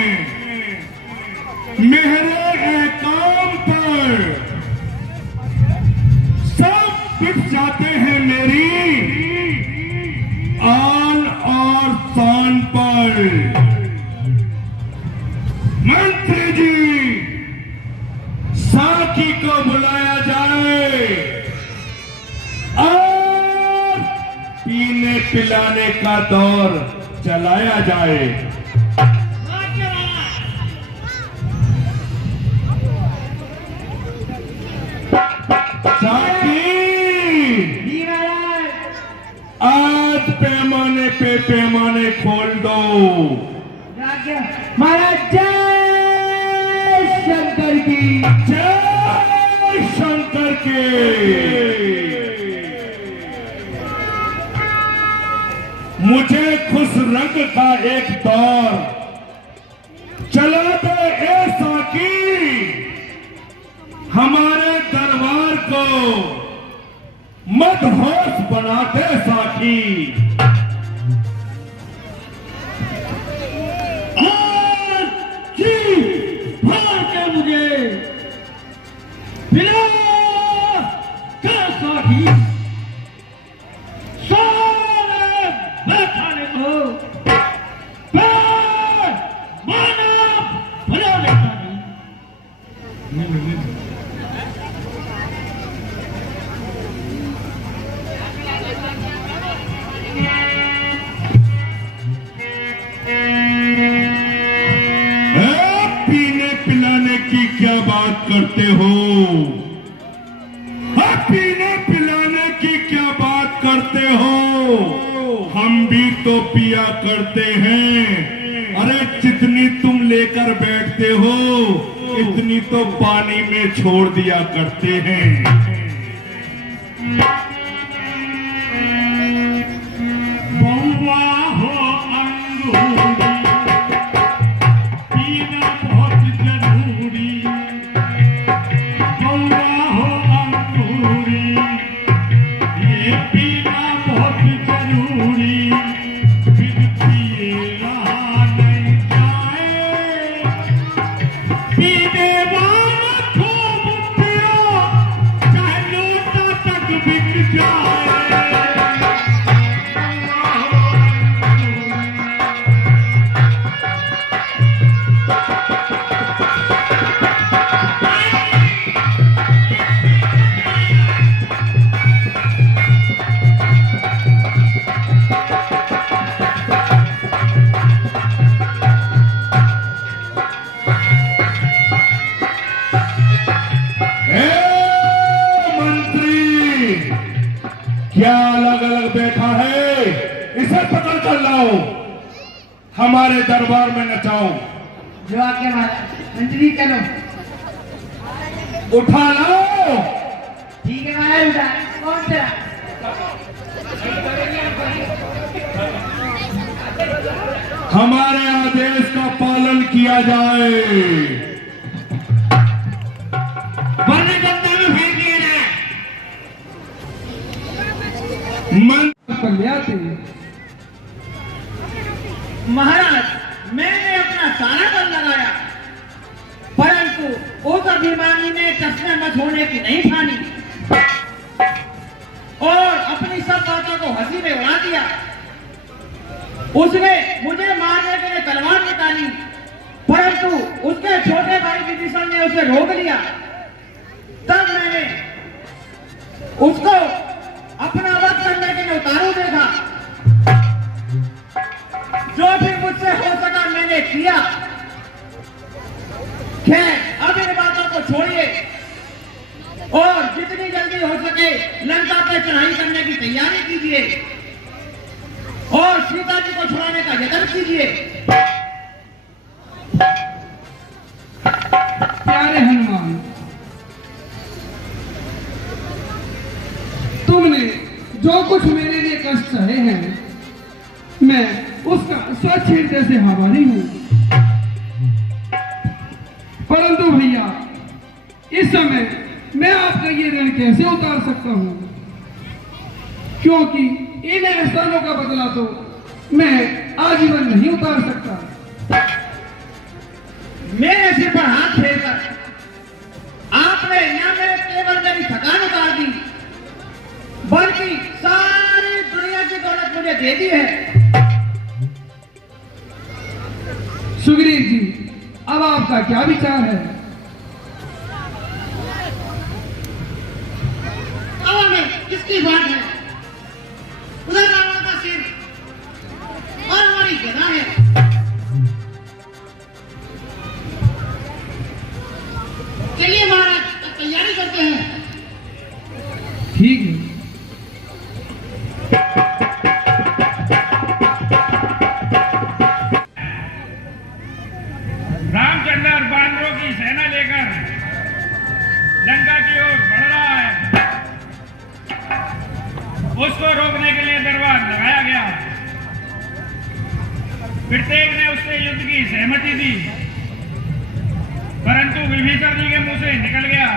मेरे काम पर, सब बिक जाते हैं मेरी आन और शान पर। मंत्री जी, साकी को बुलाया जाए और पीने पिलाने का दौर चलाया जाए। साकी, आज पैमाने पे पैमाने खोल दो। महाराज जय शंकर की। जय शंकर के। मुझे खुश रंग का एक दौर चला दे ऐसा कि हमारे दरबार को मदहोश बनाते साकी। आज की भार के मुझे पिला के साकी, सारे बैठाने को माना भला लेता नहीं। पीने पिलाने की क्या बात करते हो? पीने पिलाने की क्या बात करते हो? हम भी तो पिया करते हैं। अरे जितनी तुम लेकर बैठते हो इतनी तो पानी में छोड़ दिया करते हैं। बउआ हो अंगूरी, पीना बहुत जरूरी। बउआ हो अंगूरी, ये पीना बहुत जरूरी। बिन पिए रहा नहीं जाए, पीने वाला खूब पियो, चाहे लोटा तक बिक जाए। क्या अलग अलग बैठा है, इसे पकड़ कर लाओ, हमारे दरबार में नचाओ। जो आके महाराज मंत्री चलो। उठा लाओ। ठीक है महाराज उठा। कौन सा? हमारे आदेश का पालन किया जाए, वरना गंगा में फेंक दिया जाए। मन पर ले आते हैं। महाराज मैंने अपना सारा बल लगाया, परंतु उस अभिमानी ने चश्मे मत होने की नहीं ठानी और अपनी सब बातों को हंसी में उड़ा दिया। उसने मुझे मारने के लिए तलवार निकाली, परंतु उसके छोटे भाई विभीषण ने उसे रोक लिया। तब मैंने उसको अपना वध करने के लिए उतारू देखा। जो भी मुझसे हो सका मैंने किया। खैर अब इन बातों को छोड़िए और जितनी जल्दी हो सके लंका पे चढ़ाई करने की तैयारी कीजिए और सीता जी को छुड़ाने का यत्न कीजिए। प्यारे हनुमान, तुमने जो कुछ मेरे लिए कष्ट सहे हैं, मैं उसका स्वच्छ हृदय से आभारी हूं। परंतु भैया, इस समय मैं आपका ये ऋण कैसे उतार सकता हूं, क्योंकि इन एहसानों का बदला तो मैं आजीवन नहीं उतार सकता। मेरे सिर पर हाथ फेरकर आपने न मेरे केवल मेरी थकान उतार दी, बल्कि सारी दुनिया की दौलत मुझे दे दी है। सुग्रीव जी, अब आपका क्या विचार है? और में किसकी बात है? उधर रावण का सिर और हमारी गदा है। चलिए महाराज, अब तैयारी करते हैं। ठीक है। रामचंद्र बानरों की सेना लेकर लंका की ओर बढ़ रहा है। उसको रोकने के लिए दरबार लगाया गया। प्रत्येक ने उससे युद्ध की सहमति दी, परंतु विभीषण जी के मुंह से निकल गया,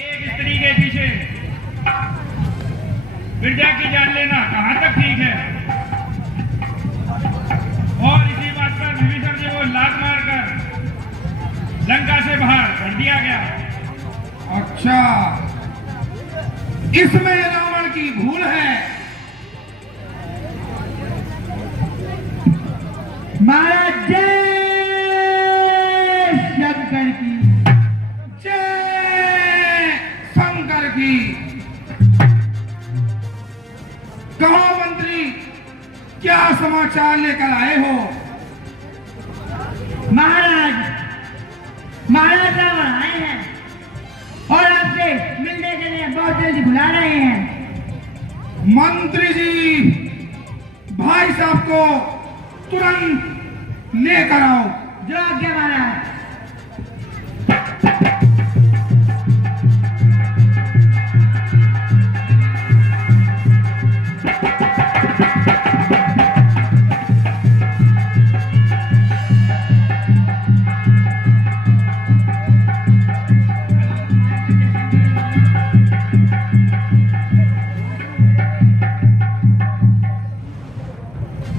एक स्त्री के पीछे प्रजा की जान लेना कहां तक ठीक है। और इसी बात पर विभीषण जी को लात मारकर लंका से बाहर कर दिया गया। अच्छा, इसमें रावण की भूल है। महाराज जय शंकर की, जय शंकर की। कहो मंत्री, क्या समाचार लेकर आए हो? महाराज रावण आए हैं और आपसे मिलने के लिए बहुत जल्दी बुला रहे हैं। मंत्री जी, भाई साहब को तुरंत लेकर आओ। जो आज्ञा महाराज।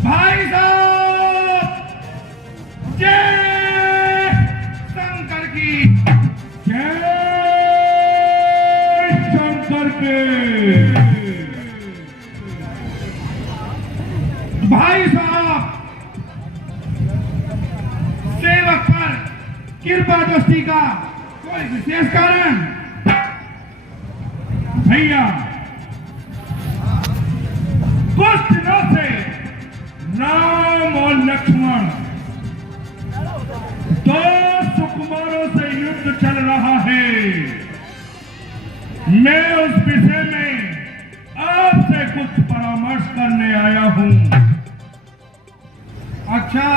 भाई साहब, जय शंकर की, जय शंकर के। भाई साहब, सेवक पर कृपा दृष्टि का कोई विशेष कारण? भैया, कुछ दिनों से राम और लक्ष्मण दो सुकुमारों से युद्ध चल रहा है। मैं उस विषय में आपसे कुछ परामर्श करने आया हूं। अच्छा,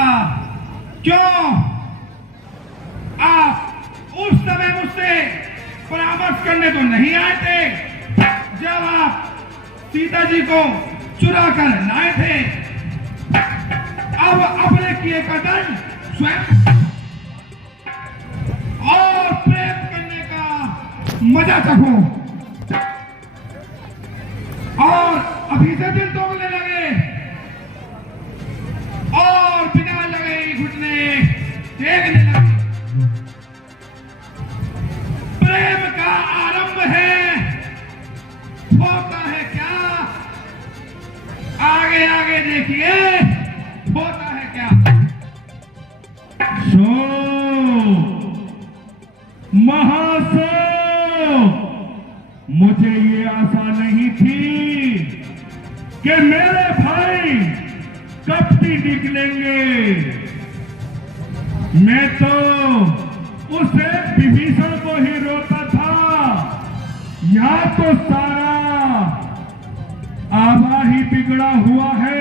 क्यों? आप उस समय मुझसे परामर्श करने तो नहीं आए थे जब आप सीता जी को चुरा कर लाए थे। किए का दंड स्वयं और प्रेम करने का मजा चखो। और अभी से दिल तोड़ने लगे और बिना लगे घुटने टेकने लगे। प्रेम का आरंभ है, होता है क्या आगे आगे देखिए, होता है क्या। सो महासो मुझे ये आशा नहीं थी कि मेरे भाई कपटी निकलेंगे। मैं तो उसे विभीषण को ही रोता था, यहाँ तो सारा आवा ही बिगड़ा हुआ है।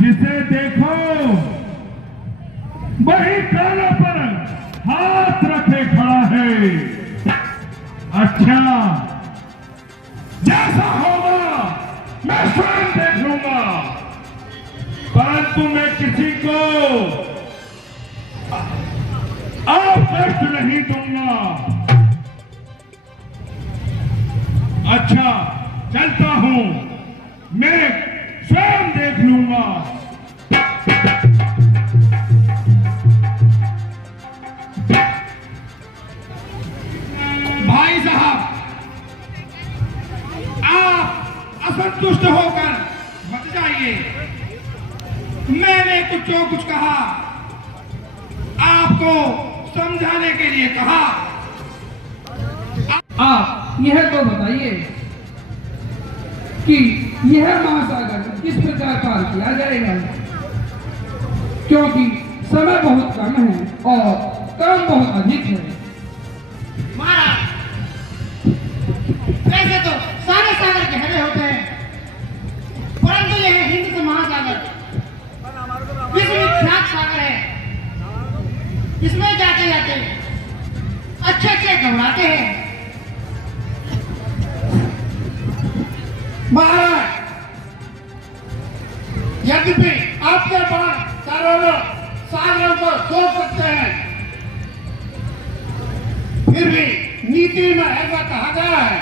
जिसे देखो वही कानों पर हाथ रखे खड़ा है। अच्छा, जैसा होगा मैं स्वयं देख लूंगा, परंतु मैं किसी को अब कष्ट नहीं दूंगा। अच्छा, चलता हूं, मैं स्वयं देख लूंगा। भाई साहब, आप असंतुष्ट होकर मत जाइए। मैंने कुछ जो कुछ कहा आपको समझाने के लिए कहा। आप यह तो बताइए कि यह महासागर किस प्रकार पार किया जाएगा, क्योंकि समय बहुत कम है और काम बहुत अधिक है। महाराज, वैसे तो सारे सागर गहरे होते हैं, परंतु यह हिंद महासागर विश्वविख्यात सागर है। इसमें जाते जाते अच्छे अच्छे घबराते हैं। महाराज, यद्यपि आपके पास करोड़ों सागरों को सोच सकते हैं, फिर भी नीति में ऐसा कहा गया है,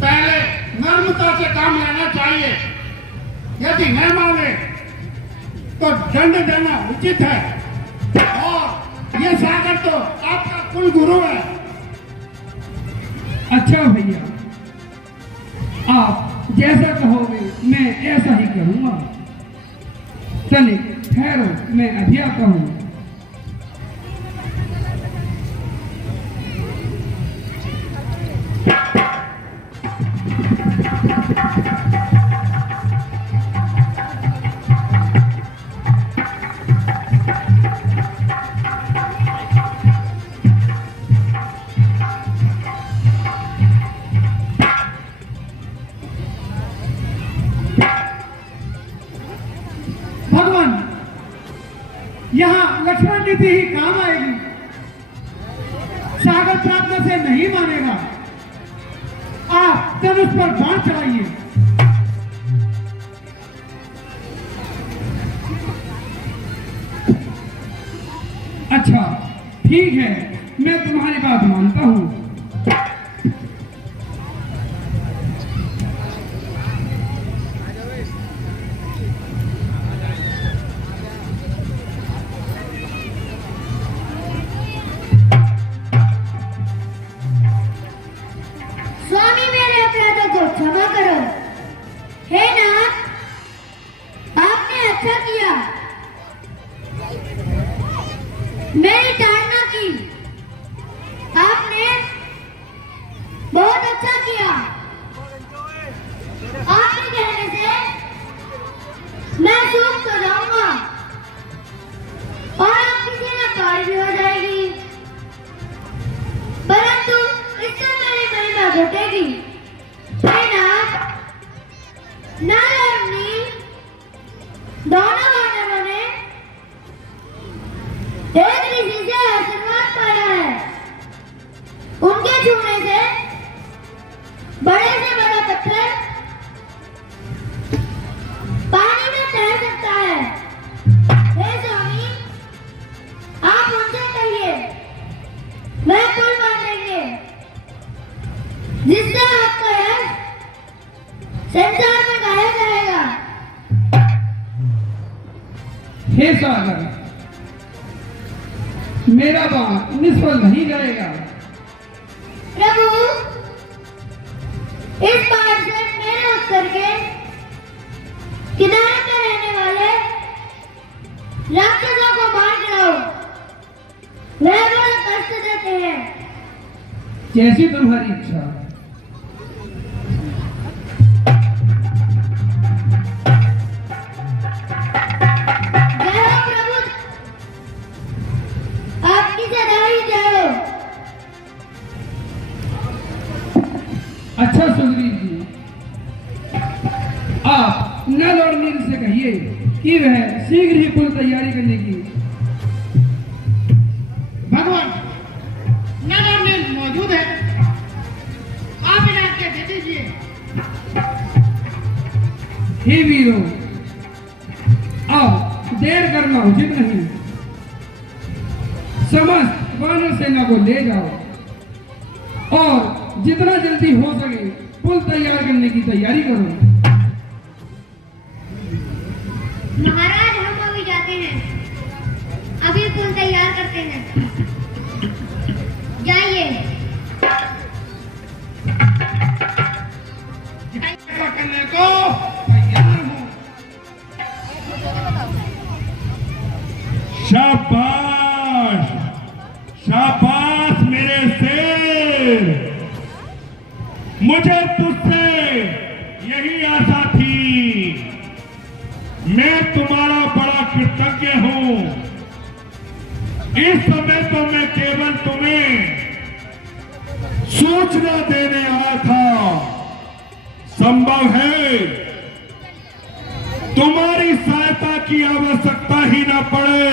पहले नम्रता से काम लेना चाहिए। यदि न माने तो दंड देना उचित है। और ये सागर तो आपका कुल गुरु है। अच्छा भैया, आप जैसा कहोगे मैं ऐसा ही करूंगा। चलिए ठहरो, मैं अभी आता हूँ। भगवान, यहाँ लक्ष्मण नीति ही काम आएगी। सागर प्रार्थना से नहीं मानेगा। आप धनुष पर बाण चढ़ाइए। अच्छा ठीक है, मैं तुम्हारी बात मानता हूँ। स्वामी, मेरे अपराधों को क्षमा करो। हे नाथ, आपने अच्छा किया, मेरी ताड़ना की। आपने बहुत अच्छा किया। आपके कहने से मैं सूख तो जाऊंगा और आपकी सेना पार भी हो जाएगी, परंतु इससे मेरी महिमा घटेगी। हे नाथ, नल और नील दोनों मानवों ने एक ऋषि से आशीर्वाद पाया है। उनके छूने से बड़े से बड़ा पत्थर पानी में तैर सकता हे सागर, मेरा बाण निष्फल नहीं जाएगा। प्रभु, इस बार से मेरे उत्तर के किनारे पे रहने वाले राक्षसों को मार गिराओ। वे बड़ा कष्ट देते हैं। जैसी तुम्हारी इच्छा। जय हो प्रभु, आपकी सदाई जय हो। अच्छा सुग्रीव जी, आप नल और नील से कहिए कि वह शीघ्र ही पुल तैयारी करने की। भगवान, नल और नील मौजूद है, आप इन्हें आज्ञा दे दीजिए। हे वीरों, अब देर करना उचित नहीं। समस्त वानर सेना को ले जाओ और जितना जल्दी हो सके पुल तैयार करने की तैयारी करो। महाराज, हम अभी जाते हैं, अभी पुल तैयार करते हैं। जाइए। करने को तैयार हूं। शाबाश, शाबाश मेरे शेर, मुझे तुझसे यही आशा थी। मैं तुम्हारा बड़ा कृतज्ञ हूं। इस समय तो मैं केवल तुम्हें सूचना देने आया था। संभव है तुम्हारी सहायता की आवश्यकता ही ना पड़े।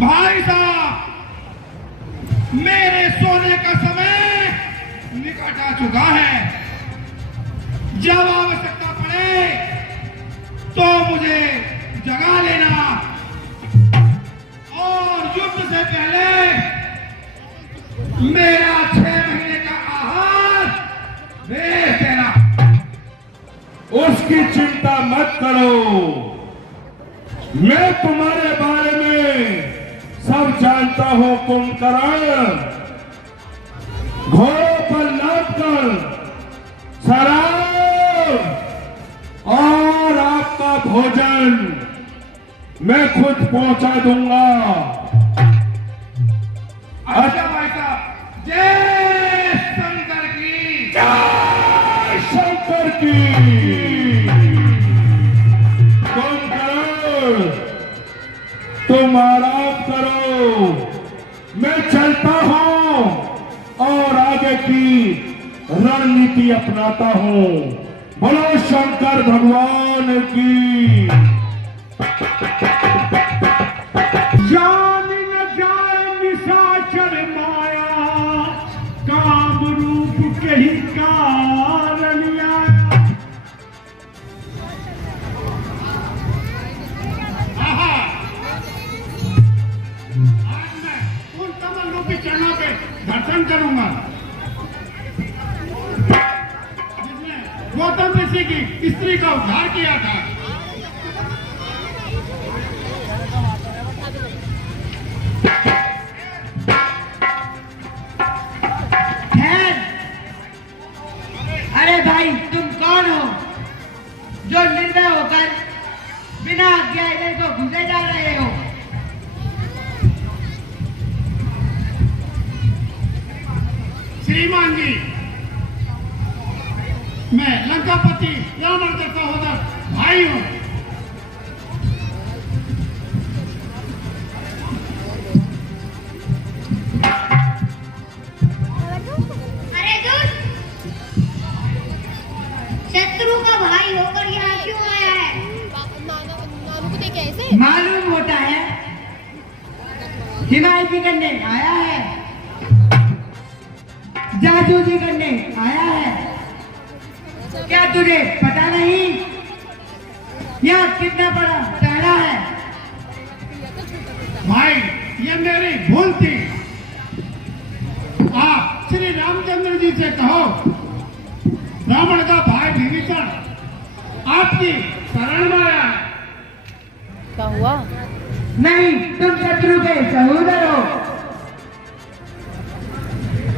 भाई साहब, मेरे सोने का समय निकट आ चुका है। जब आवश्यकता पड़े तो मुझे जगा लेना और युद्ध से पहले मेरा 6 महीने का आहार भेज देना। उसकी चिंता मत करो, मैं तुम्हारे बारे में सब जानता हूं। कुंभकर्ण, घोड़ों पर लादकर शराब और आपका भोजन मैं खुद पहुंचा दूंगा। अच्छा भाई साहब, जय शंकर की, जय शंकर की। तुम आराम करो, मैं चलता हूं और आगे की रणनीति अपनाता हूं। बोलो शंकर भगवान की। जान न जाए निशाचर माया, काम रूप के ही कारण आया। आज मैं उन कमल रूपी चरणों पे दर्शन करूंगा जिसने गौतम ऋषि की स्त्री का उद्धार किया था। अरे भाई, तुम कौन हो जो निर्भय होकर बिना आज्ञा इधर को घुसे जा रहे हो? श्रीमान जी, मैं लंकापति रावण का सहोदर भाई हूं। अरे दुष्ट, शत्रु का भाई होकर यहाँ क्यों आया है? मालूम होता है हिमायती करने आया है, जासूसी करने आया है। क्या तुझे पता नहीं यहाँ कितना बड़ा पहरा है? भाई, ये मेरी भूल थी। आप श्री रामचंद्र जी से कहो, रावण का भाई विभीषण आपकी शरण में आया है। क्या हुआ? नहीं, तुम शत्रु के सहोदर हो,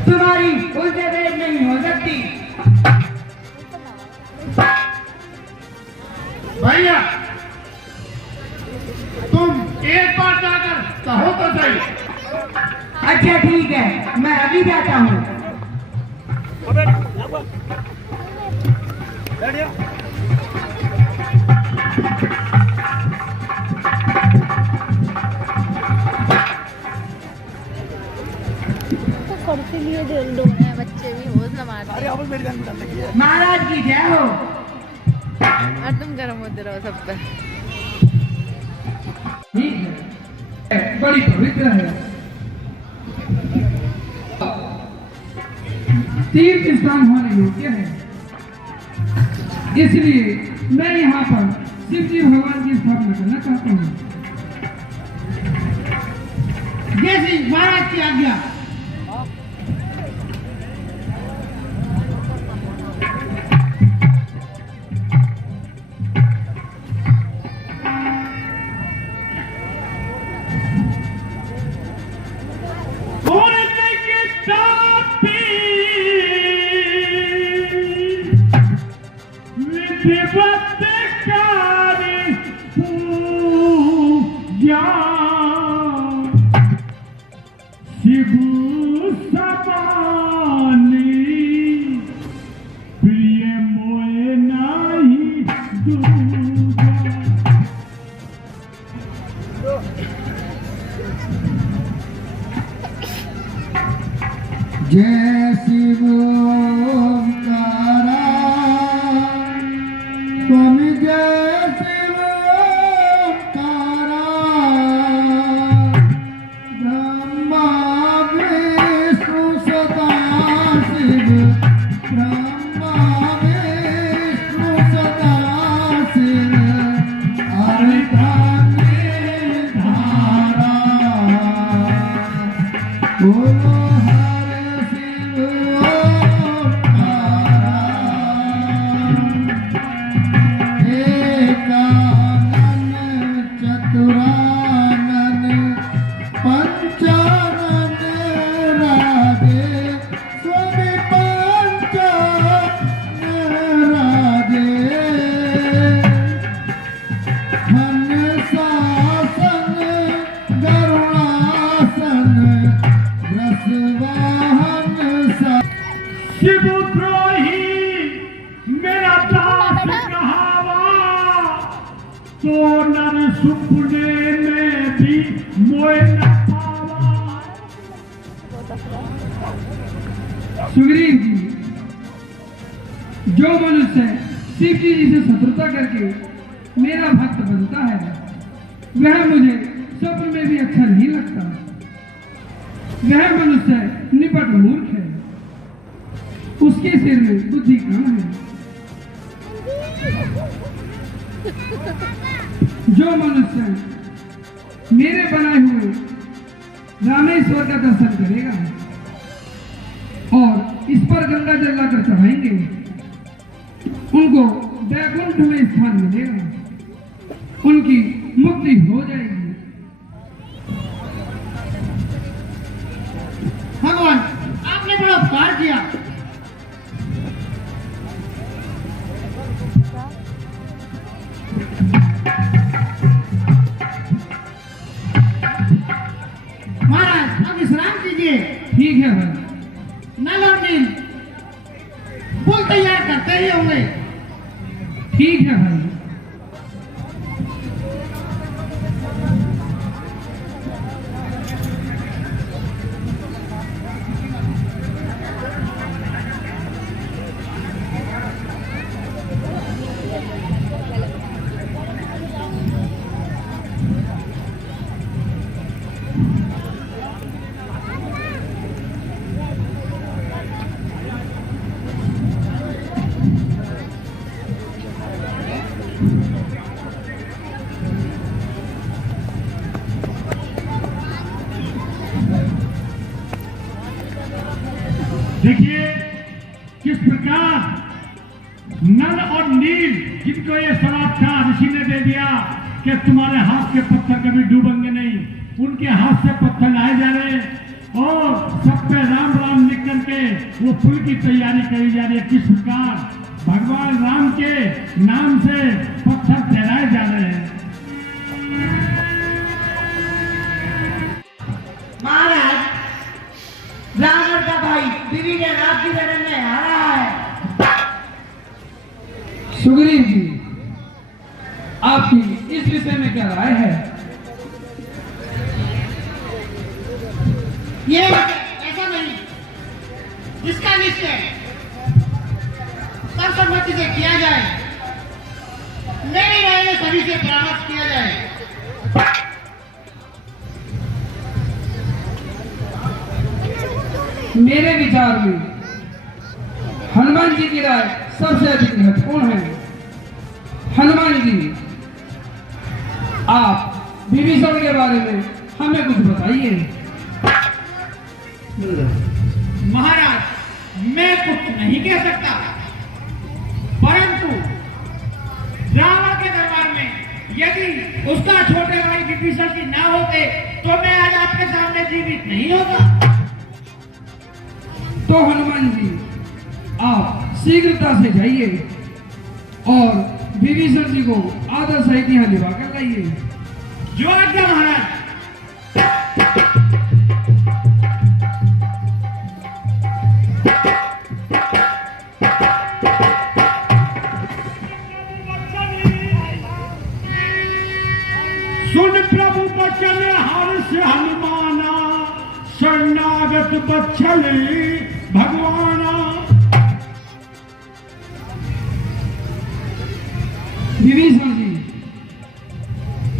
तुम्हारी उनसे भेंट नहीं हो सकती। भैया तुम एक बार जाकर कहो तो सही। अच्छा ठीक है, मैं अभी जाता हूँ। कुर्सी लिए दो हैं बच्चे भी होश न मारते। महाराज की जय हो। और तुम गर्म होते रहो सब पे। ठीक है, बड़ी पवित्र है। तीर्थ स्थान होने योग्य है, इसलिए मैं यहाँ पर शिव जी भगवान की स्थापना करना चाहता हूँ। जैसी महाराज की आज्ञा। जय शिव ओंकारा स्वामी जय शिव ओंकारा ब्रह्मा विष्णु सदा शिव ब्रह्मा विष्णु सदा शिव अर्धांगिनी धारा बोलो सुग्रीव जी, जो मनुष्य शिव जी से शत्रुता करके मेरा भक्त बनता है वह मुझे स्वप्न में भी अच्छा नहीं लगता। वह मनुष्य निपट मूर्ख है, उसके सिर में बुद्धि कम है। जो मनुष्य मेरे बनाए हुए रामेश्वर का दर्शन करेगा और इस पर गंगा जल लाकर चढ़ाएंगे, उनको वैकुंठ में स्थान मिलेगा, उनकी मुक्ति हो जाएगी। भगवान, आपने बड़ा उपकार किया। महाराज, अब विश्राम कीजिए। ठीक है भाई। नल और नील पुल तैयार करते ही होंगे। ठीक है भाई। देखिए किस प्रकार नल और नील, जिनको ये श्राप था ऋषि ने दे दिया कि तुम्हारे हाथ के पत्थर कभी डूबेंगे नहीं। उनके हाथ से पत्थर लाए जा रहे हैं और सब पे राम राम लिख करके वो पुल की तैयारी करी जा रही है। किस प्रकार भगवान राम के नाम से पत्थर फैलाए जा रहे हैं। महाराज, रावण का भाई दिव्य रात की लड़ाई में आ रहा है। सुग्रीव जी, आपकी इस विषय में क्या राय है? ये ऐसा नहीं, इसका निश्चय सर्वसम्मति से किया जाए। मेरी राय में सभी से परामर्श किया जाए। मेरे विचार में हनुमान जी की राय सबसे अधिक महत्वपूर्ण है। हनुमान जी, आप विभीषण के बारे में हमें कुछ बताइए। महाराज, मैं कुछ नहीं कह सकता, परंतु रावण के दरबार में यदि उसका छोटे भाई विभीषण जी ना होते तो मैं आज आपके सामने जीवित नहीं होता। तो हनुमान जी, आप शीघ्रता से जाइए और विभीषण जी को आदर सहित यहाँ दिवाकर लाइए। जो आज्ञा महाराज। सुन प्रभु बचन हर्ष हनुमाना, शरणागत बत्सल भगवाना। विभीषण जी,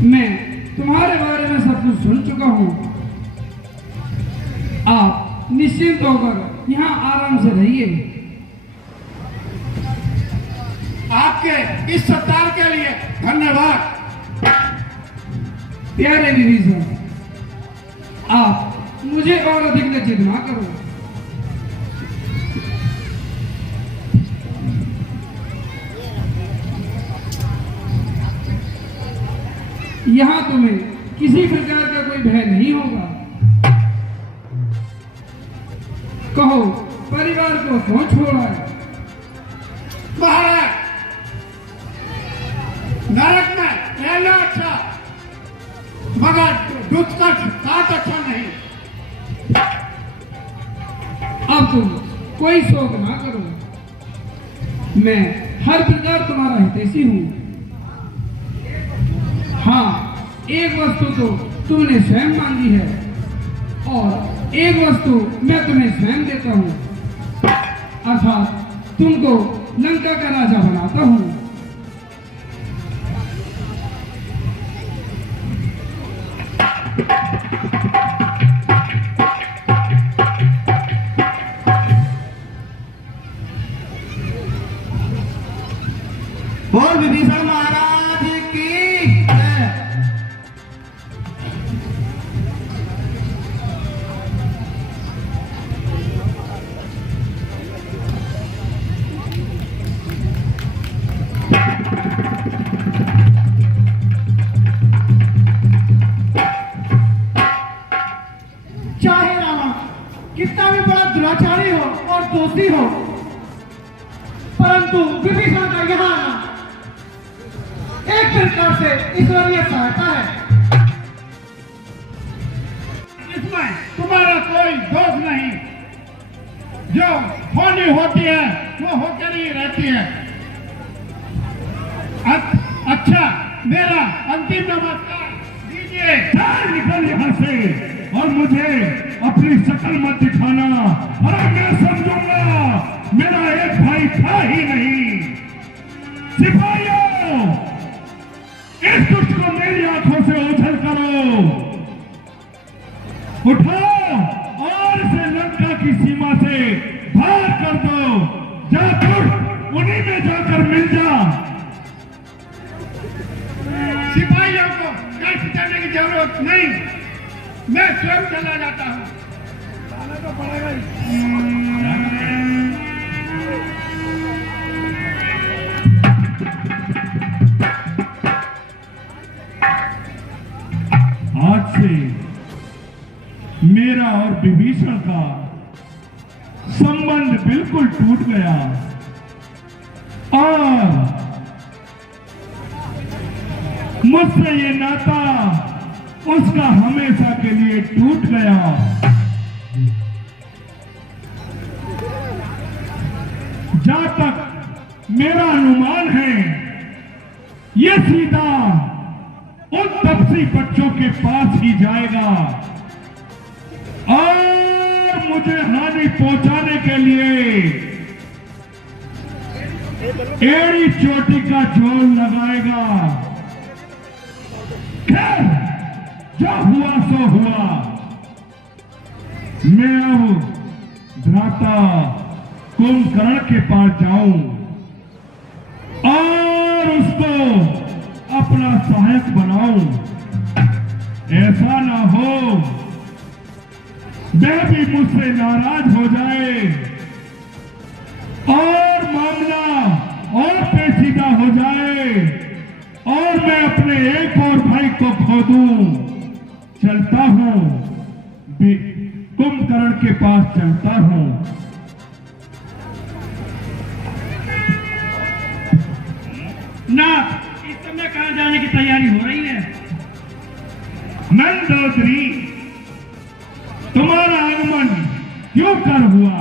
मैं तुम्हारे बारे में सब कुछ सुन चुका हूँ। आप निश्चिंत होकर यहाँ आराम से रहिए। आपके इस सत्कार के लिए धन्यवाद। प्यारे विभीषण, आप मुझे और अधिक लज्जित ना करो। यहाँ तुम्हें किसी प्रकार का कोई भय नहीं होगा। कहो, परिवार को क्यों छोड़ा है? महाराज, नरक में पहला अच्छा मगर दुष्कर्ष साथ अच्छा नहीं। अब तुम कोई शोक ना करो, मैं हर प्रकार तुम्हारा हितैषी हूँ। हाँ, एक वस्तु तो तुमने स्वयं मांगी है और एक वस्तु मैं तुम्हें स्वयं देता हूँ, अर्थात तुमको लंका का राजा बनाता हूँ। बोल विभीषण महाराज की जय। चाहे रावण कितना भी बड़ा दुराचारी हो और दोषी हो, परंतु विभीषण का यहाँ आना एक प्रकार से ईश्वरीय सहायता है। इसमें तुम्हारा कोई दोष नहीं। जो होनी होती है वो होकर ही रहती है। अच्छा, मेरा अंतिम नमस्कार दीजिए। निकल यहाँ से और मुझे अपनी शक्ल मत दिखाना, और मैं समझूंगा मेरा एक भाई था ही नहीं। सिपाहियों, इस दुष्ट को मेरी आंखों से ओझल करो। उठाओ और इसे लंका की सीमा से बाहर कर दो। जा दुष्ट, उन्हीं में जाकर मिल जा। सिपाहियों को कष्ट देने की जरूरत नहीं, मैं स्वयं चला जाता हूँ। जाना तो पड़ेगा ही। विभीषण का संबंध बिल्कुल टूट गया और मुझसे ये नाता उसका हमेशा के लिए टूट गया। जहां तक मेरा अनुमान है, ये सीधा उन तपसी बच्चों के पास ही जाएगा और मुझे हानि पहुंचाने के लिए एड़ी चोटी का जोर लगाएगा। खैर, जो हुआ सो हुआ। मैं अब भ्राता कुंभकर्ण के पास जाऊं और उसको अपना सहायक बनाऊं। ऐसा ना हो वह भी मुझसे नाराज हो जाए और मामला और पेचीदा हो जाए और मैं अपने एक और भाई को खो दूं। चलता हूं, कुंभकर्ण के पास चलता हूं। ना, इस समय कहां जाने की तैयारी हो रही है? मंदोदरी, तुम्हारा आगमन क्यों कर हुआ?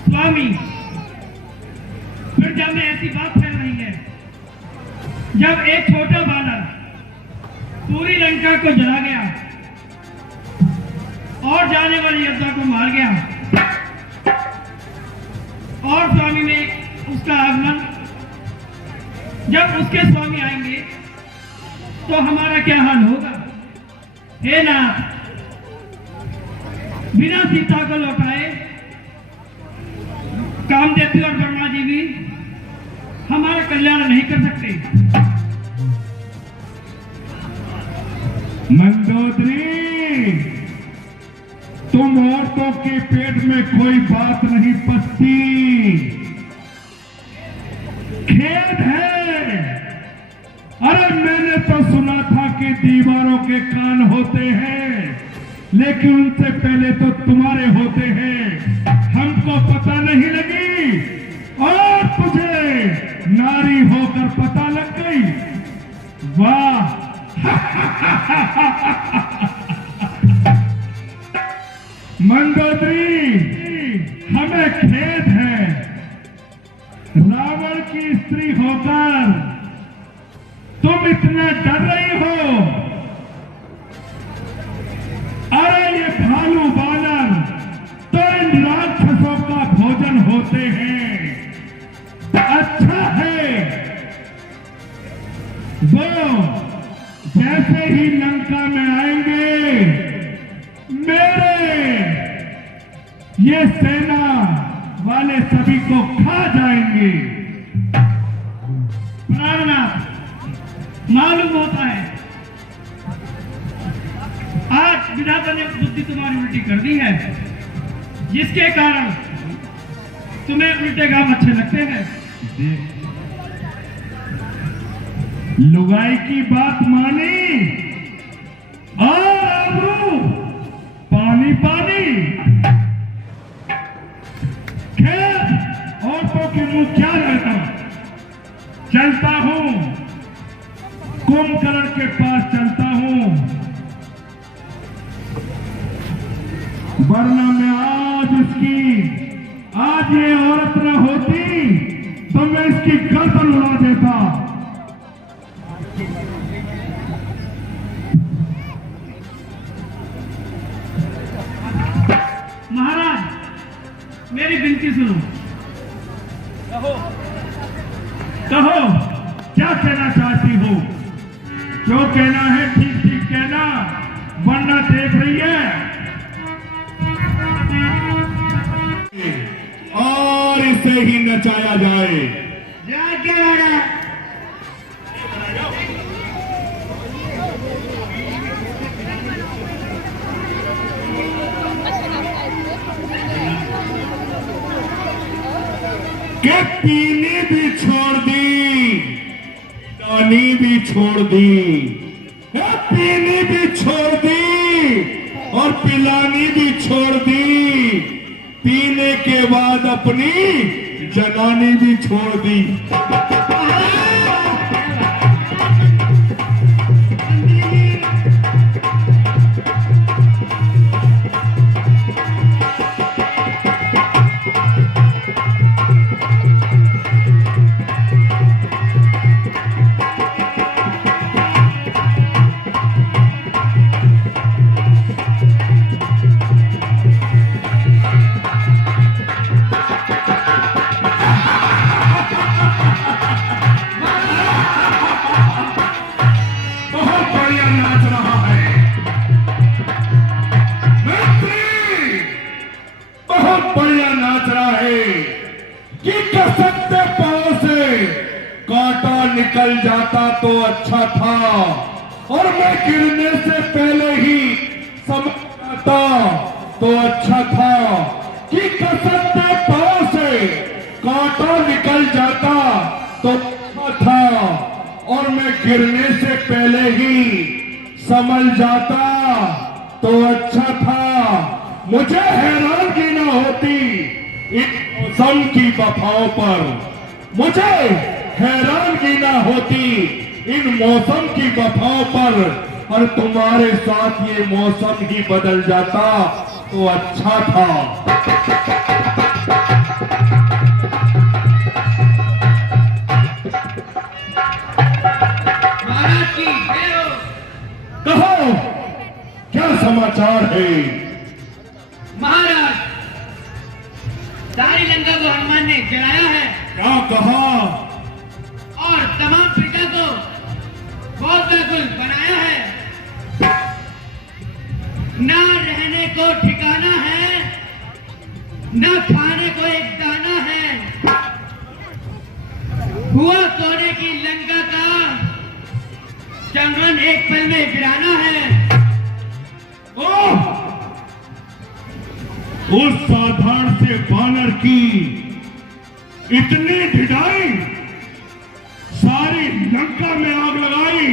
स्वामी, फिर जब में ऐसी बात फैल रही है, जब एक छोटा बालक पूरी लंका को जला गया और जाने वाली योद्धा को मार गया और स्वामी में उसका आगमन, जब उसके स्वामी आएंगे तो हमारा क्या हाल होगा? हे नाथ, बिना सीता को लौटाए कामदेव और ब्रह्मा जी भी हमारा कल्याण नहीं कर सकते। मंदोदरी, तुम औरतों के पेट में कोई बात नहीं पचती। खेद है, अरे मैंने तो सुना था कि दीवारों के कान होते हैं, लेकिन उनसे पहले तो तुम्हारे होते हैं। हमको पता नहीं लगी और तुझे नारी होकर पता लग गई। वाह! मंदोदरी, हमें खेद है, रावण की स्त्री होकर तुम इतना डर रही हो। अरे ये भालू बानर तो इन राक्षसों का भोजन होते हैं। अच्छा है, वो जैसे ही लंका में आएंगे, मेरे ये सेना वाले सभी को खा जाएंगे। प्राणनाथ, मालूम होता है आज विधाता ने बुद्धि तुम्हारी उल्टी कर दी है, जिसके कारण तुम्हें उल्टे काम अच्छे लगते हैं। लुगाई की बात मानी और आबरू पानी पानी। खैर, औरतों के मुंह क्या रहता। चलता हूं, कुंभकर्ण के पास चलता हूं, वरना मैं आज ये औरत न होती तो मैं इसकी गर्दन उड़ा देता। महाराज, मेरी विनती सुनो। कहो, क्या कहना चाहती हो? जो कहना है ठीक ठीक कहना, वरना देख रही है और इसे ही नचाया जाए। कि पीनी भी छोड़ दी, दानी भी छोड़ दी, पीनी भी छोड़ दी और पिलानी भी छोड़ दी, पीने के बाद अपनी जनानी भी छोड़ दी। निकल जाता तो अच्छा था, और मैं गिरने से पहले ही समझ जाता तो अच्छा था कि कसरते पांव से कांटा निकल जाता तो अच्छा था, और मैं गिरने से पहले ही समझ जाता तो अच्छा था। मुझे हैरानगी न होती इन मौसम की वफाओं पर, मुझे हैरानगी ना होती इन मौसम की वफाओं पर, और तुम्हारे साथ ये मौसम ही बदल जाता तो अच्छा था। महाराज की जय हो। कहो क्या समाचार है? महाराज, सारी लंका को हनुमान ने जलाया है। क्या कहा? और तमाम प्रजा को बहुत व्याकुल बनाया है। ना रहने को ठिकाना है, ना खाने को एक दाना है। हुआ सोने की लंका का चमन एक पल में गिराना है। ओह! उस साधारण से बानर की इतनी ढिठाई, सारी लंका में आग लगाई।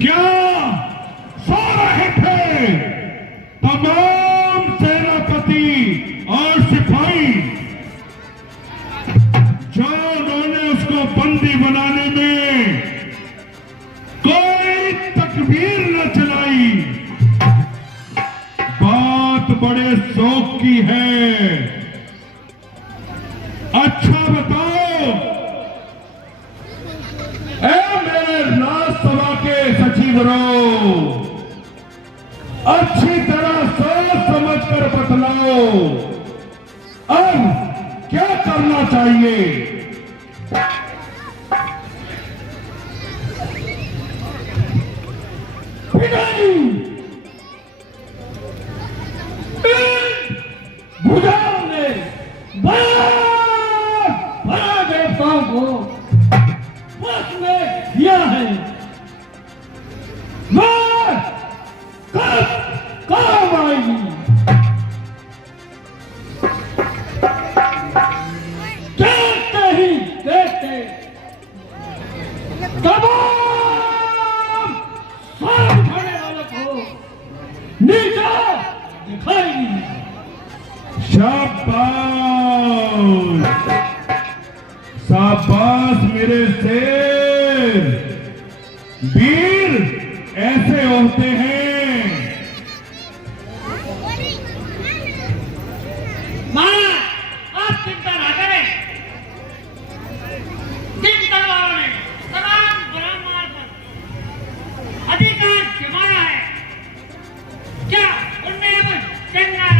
क्या सो रहे थे तमाम सेनापति और सिपाही जो उन्होंने उसको बंदी बनाने में कोई तकबीर न चलाई? बात बड़े शौक की है। अच्छा बताओ, ए मेरे राज्यसभा के सचिवरों, अच्छी तरह सोच समझ कर बतलाओ, अब क्या करना चाहिए? भुजाओं ने बड़ा देवताओं को वश में किया है। मैं कब काम आएगी? देखते ही देखते तमाम सब खाने वालों को नीचा दिखाएगी। शाबाश, शाबाश मेरे शेर, वीर ऐसे होते हैं। महाराज, आप चिंता ना करें। जिन तलवारों ने तमाम ब्राह्मण पर अधिकार जमाया है, क्या उनमें कुछ चंगा है?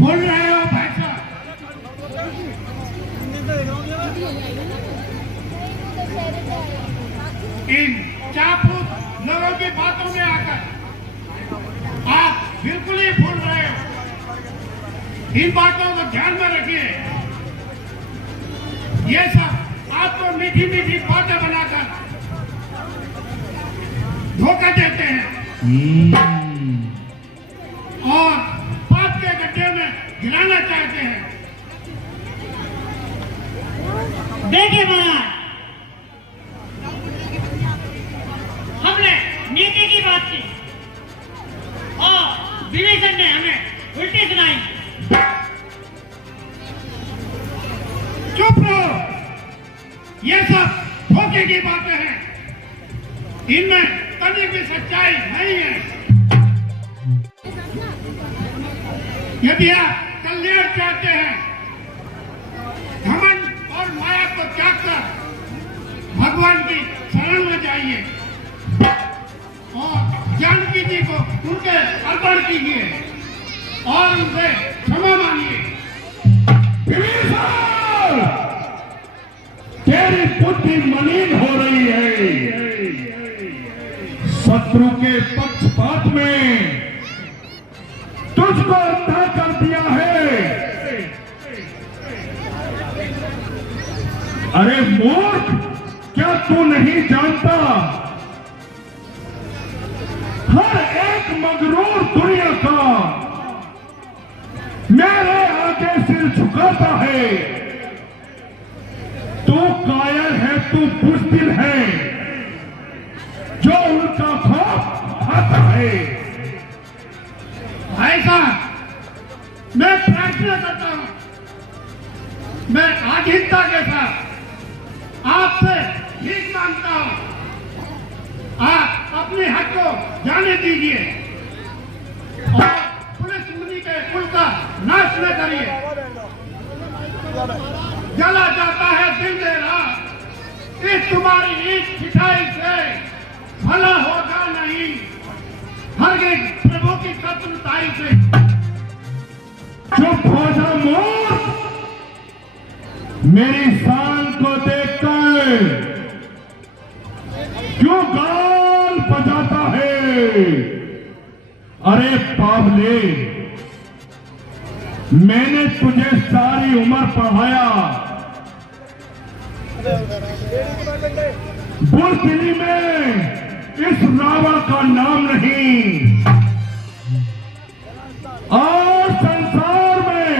बोल रहे हो भाई साहब? इन चापलूस लोगों की बातों में आकर आप बिल्कुल ही भूल रहे हो। इन बातों को ध्यान में रखिए। ये सब आपको मीठी मीठी बातें बनाकर धोखा देते हैं और बात के गड्ढे में गिराना चाहते हैं। देखिए महाराज, हमने नीति की बात की और विभीषण ने हमें उल्टी सुनाई। चुप रहो, ये सब धोखे की बातें हैं, इनमें कभी भी सच्चाई नहीं है। यदि आप कल्याण चाहते हैं, घमंड और माया को त्याग कर भगवान की शरण में जाइए और जानकी जी को उनके अर्पण कीजिए और उनसे क्षमा मांगिए। तेरी बुद्धि मलिन हो रही है। शत्रु के पक्षपात में तुझको अंधा कर दिया है। अरे मूर्ख, क्या तू नहीं जानता, हर एक मगरूर दुनिया का मेरे आगे सिर झुकाता है। तू कायर है, तू बुज़दिल है जो उनका खौफ खाता है। ऐसा मैं प्रार्थना करता हूं, मैं आधीनता के साथ आपसे भीख मांगता हूं, आप अपने हक को जाने दीजिए और पुलिस मुनि के कुल का नाश न करिए। जला जाता है दिन रात, इस तुम्हारी ईट पिटाई से भला होगा नहीं, हर एक प्रभु की शत्रुताई से। चुप हो जा मूर्ख, मेरी शान को देखकर क्यों गाल बजाता है? अरे बावले, मैंने तुझे सारी उम्र पढ़ाया, बुज़दिली में इस रावण का नाम नहीं और संसार में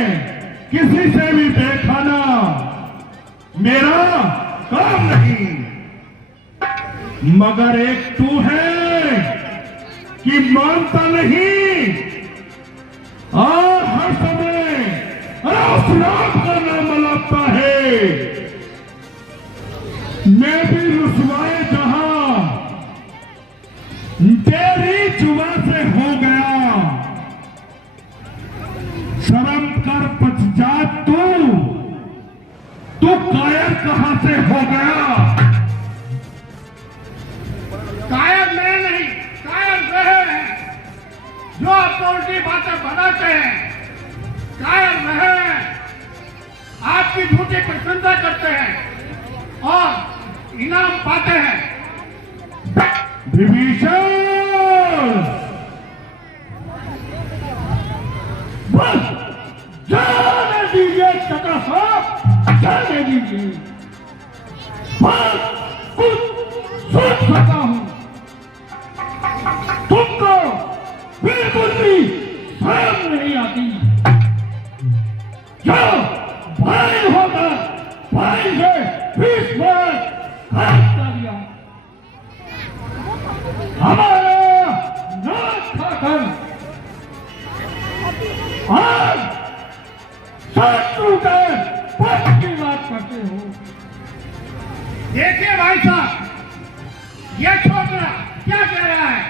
किसी से भी देखाना मेरा काम नहीं। मगर एक तू है कि मानता नहीं और हर समय राम का नाम मलाता है। मैं भी रुसवाए जहां तेरी जुबान से हो गया, शर्म कर पश्चात तू कायर कहां से हो गया? कायर मैं नहीं, कायर रहे हैं जो आपको उल्टी बातें बनाते हैं। कायर रहे हैं, आपकी झूठी प्रशंसा करते हैं और इनाम पाते हैं। विभीषण, बस जाने दीजिए चक्र साहब, जाने दीजिए। बस कुछ सोच सकता हूं, तुमको बिल्कुल भी शर्म नहीं आती। जो भाई होकर भाई से 20 बार खर्च कर दिया, हमारा नाक खाकर आज शत्रु के पक्ष की बात करते हो। देखिए भाई साहब, ये छोकरा क्या कह रहा है?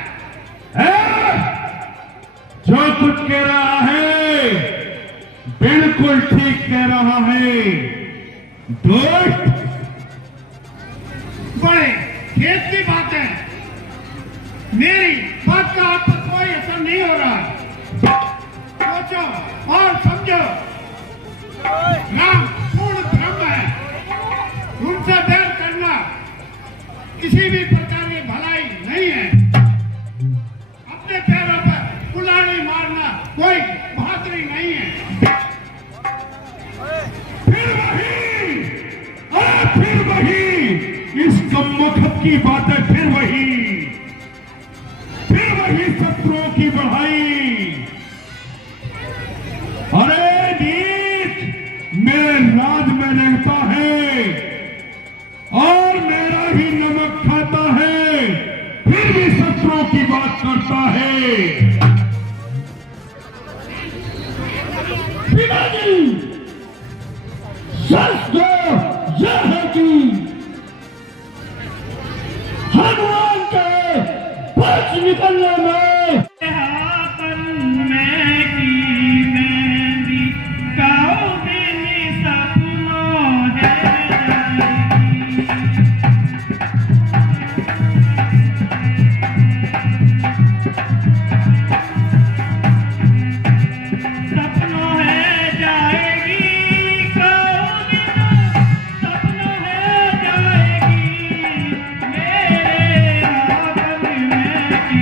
जो कुछ कह रहा है बिल्कुल ठीक कह रहा है दोस्त। बड़े खेत की बात है, मेरी बात का आप पर कोई असर नहीं हो रहा। सोचो और समझो, राम पूर्ण ब्रह्म है, उनसे बैर करना किसी भी प्रकार की भलाई नहीं है। अपने पैरों पर कुल्हाड़ी मारना कोई बहादुरी नहीं है। फिर वही इस कमबख्त की बातें, फिर वही शत्रुओं की बढ़ाई। अरे नीच मेरे राज में रहता है बच निकलने में। हाथन में की मेहंदी काऊ दिन सपनों है सपनों है जाएगी काऊ दिन सपनों है जाएगी मेरे हाथन में की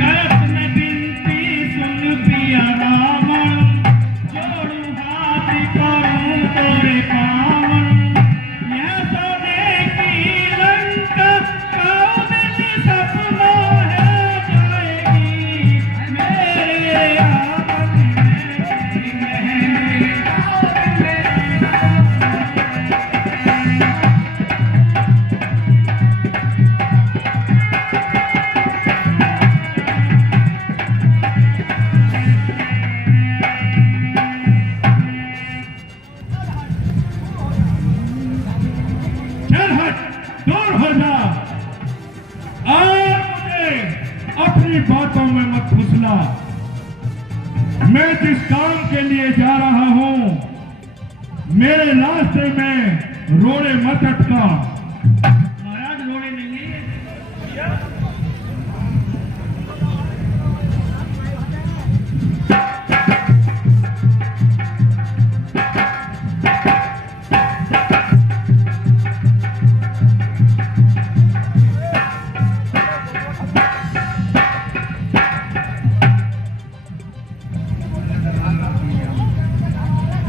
करत में बिनती सुन पिया रावण जोड़ू हाथ करूं तोरे पावन यह सोने की लंका काऊ दिन सपनों है जाएगी मेरे हाथन में की मेहंदी काऊ चल हट, दूर हो जा और मुझे अपनी बातों में मत फुसला। मैं जिस काम के लिए जा रहा हूं मेरे रास्ते में रोड़े मत अटका। महाराज रोड़े नहीं है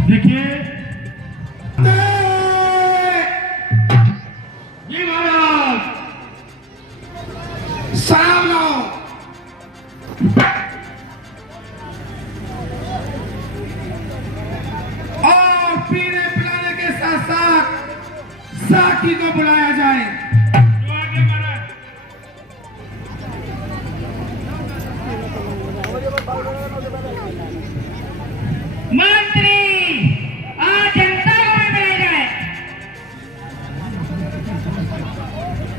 देखिए जी महाराज सलाम लो। और पीने पिलाने के साथ साथ साथी को बुलाया जाए। जो आगे महाराज मंत्री आज जनता को भी बुलाया जाए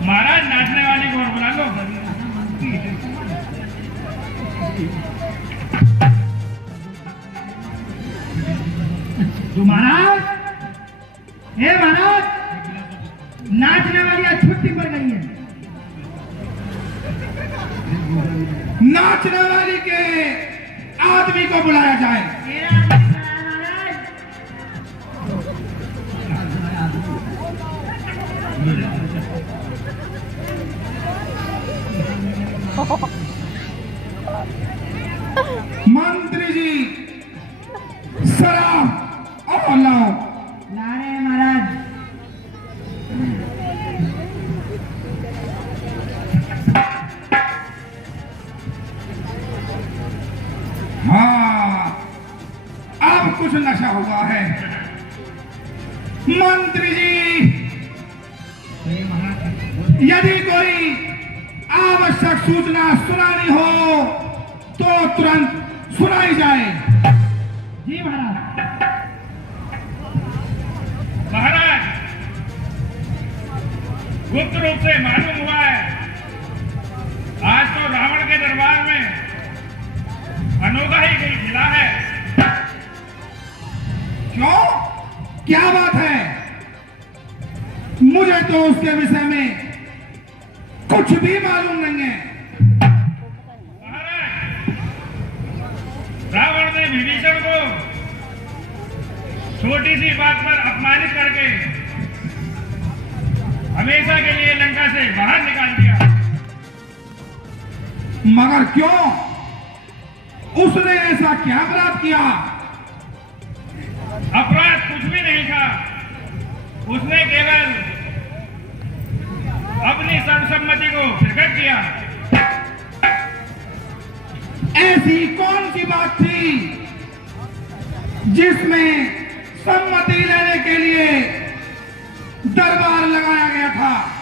महाराज नाचने वाले को और बुला लो तो महाराज हे महाराज नाचने वाली आज छुट्टी पड़ गई है नाचने वाली के आदमी को बुलाया जाए। मंत्री जी सलाम और लाओ। ला रहे हैं महाराज। हाँ अब कुछ नशा हुआ है। मंत्री जी यदि कोई आवश्यक सूचना सुनानी हो तो तुरंत सुनाई जाए। जी महाराज महाराज गुप्त रूप से मालूम हुआ है आज तो रावण के दरबार में अनोखा ही कोई खिला है। क्यों क्या बात है? मुझे तो उसके विषय में कुछ भी मालूम नहीं है। महाराज रावण ने विभीषण को छोटी सी बात पर अपमानित करके हमेशा के लिए लंका से बाहर निकाल दिया। मगर क्यों? उसने ऐसा क्या अपराध किया? अपराध कुछ भी नहीं था, उसने केवल अपनी सर्वसम्मति को प्रकट किया। ऐसी कौन सी बात थी जिसमें सम्मति लेने के लिए दरबार लगाया गया था।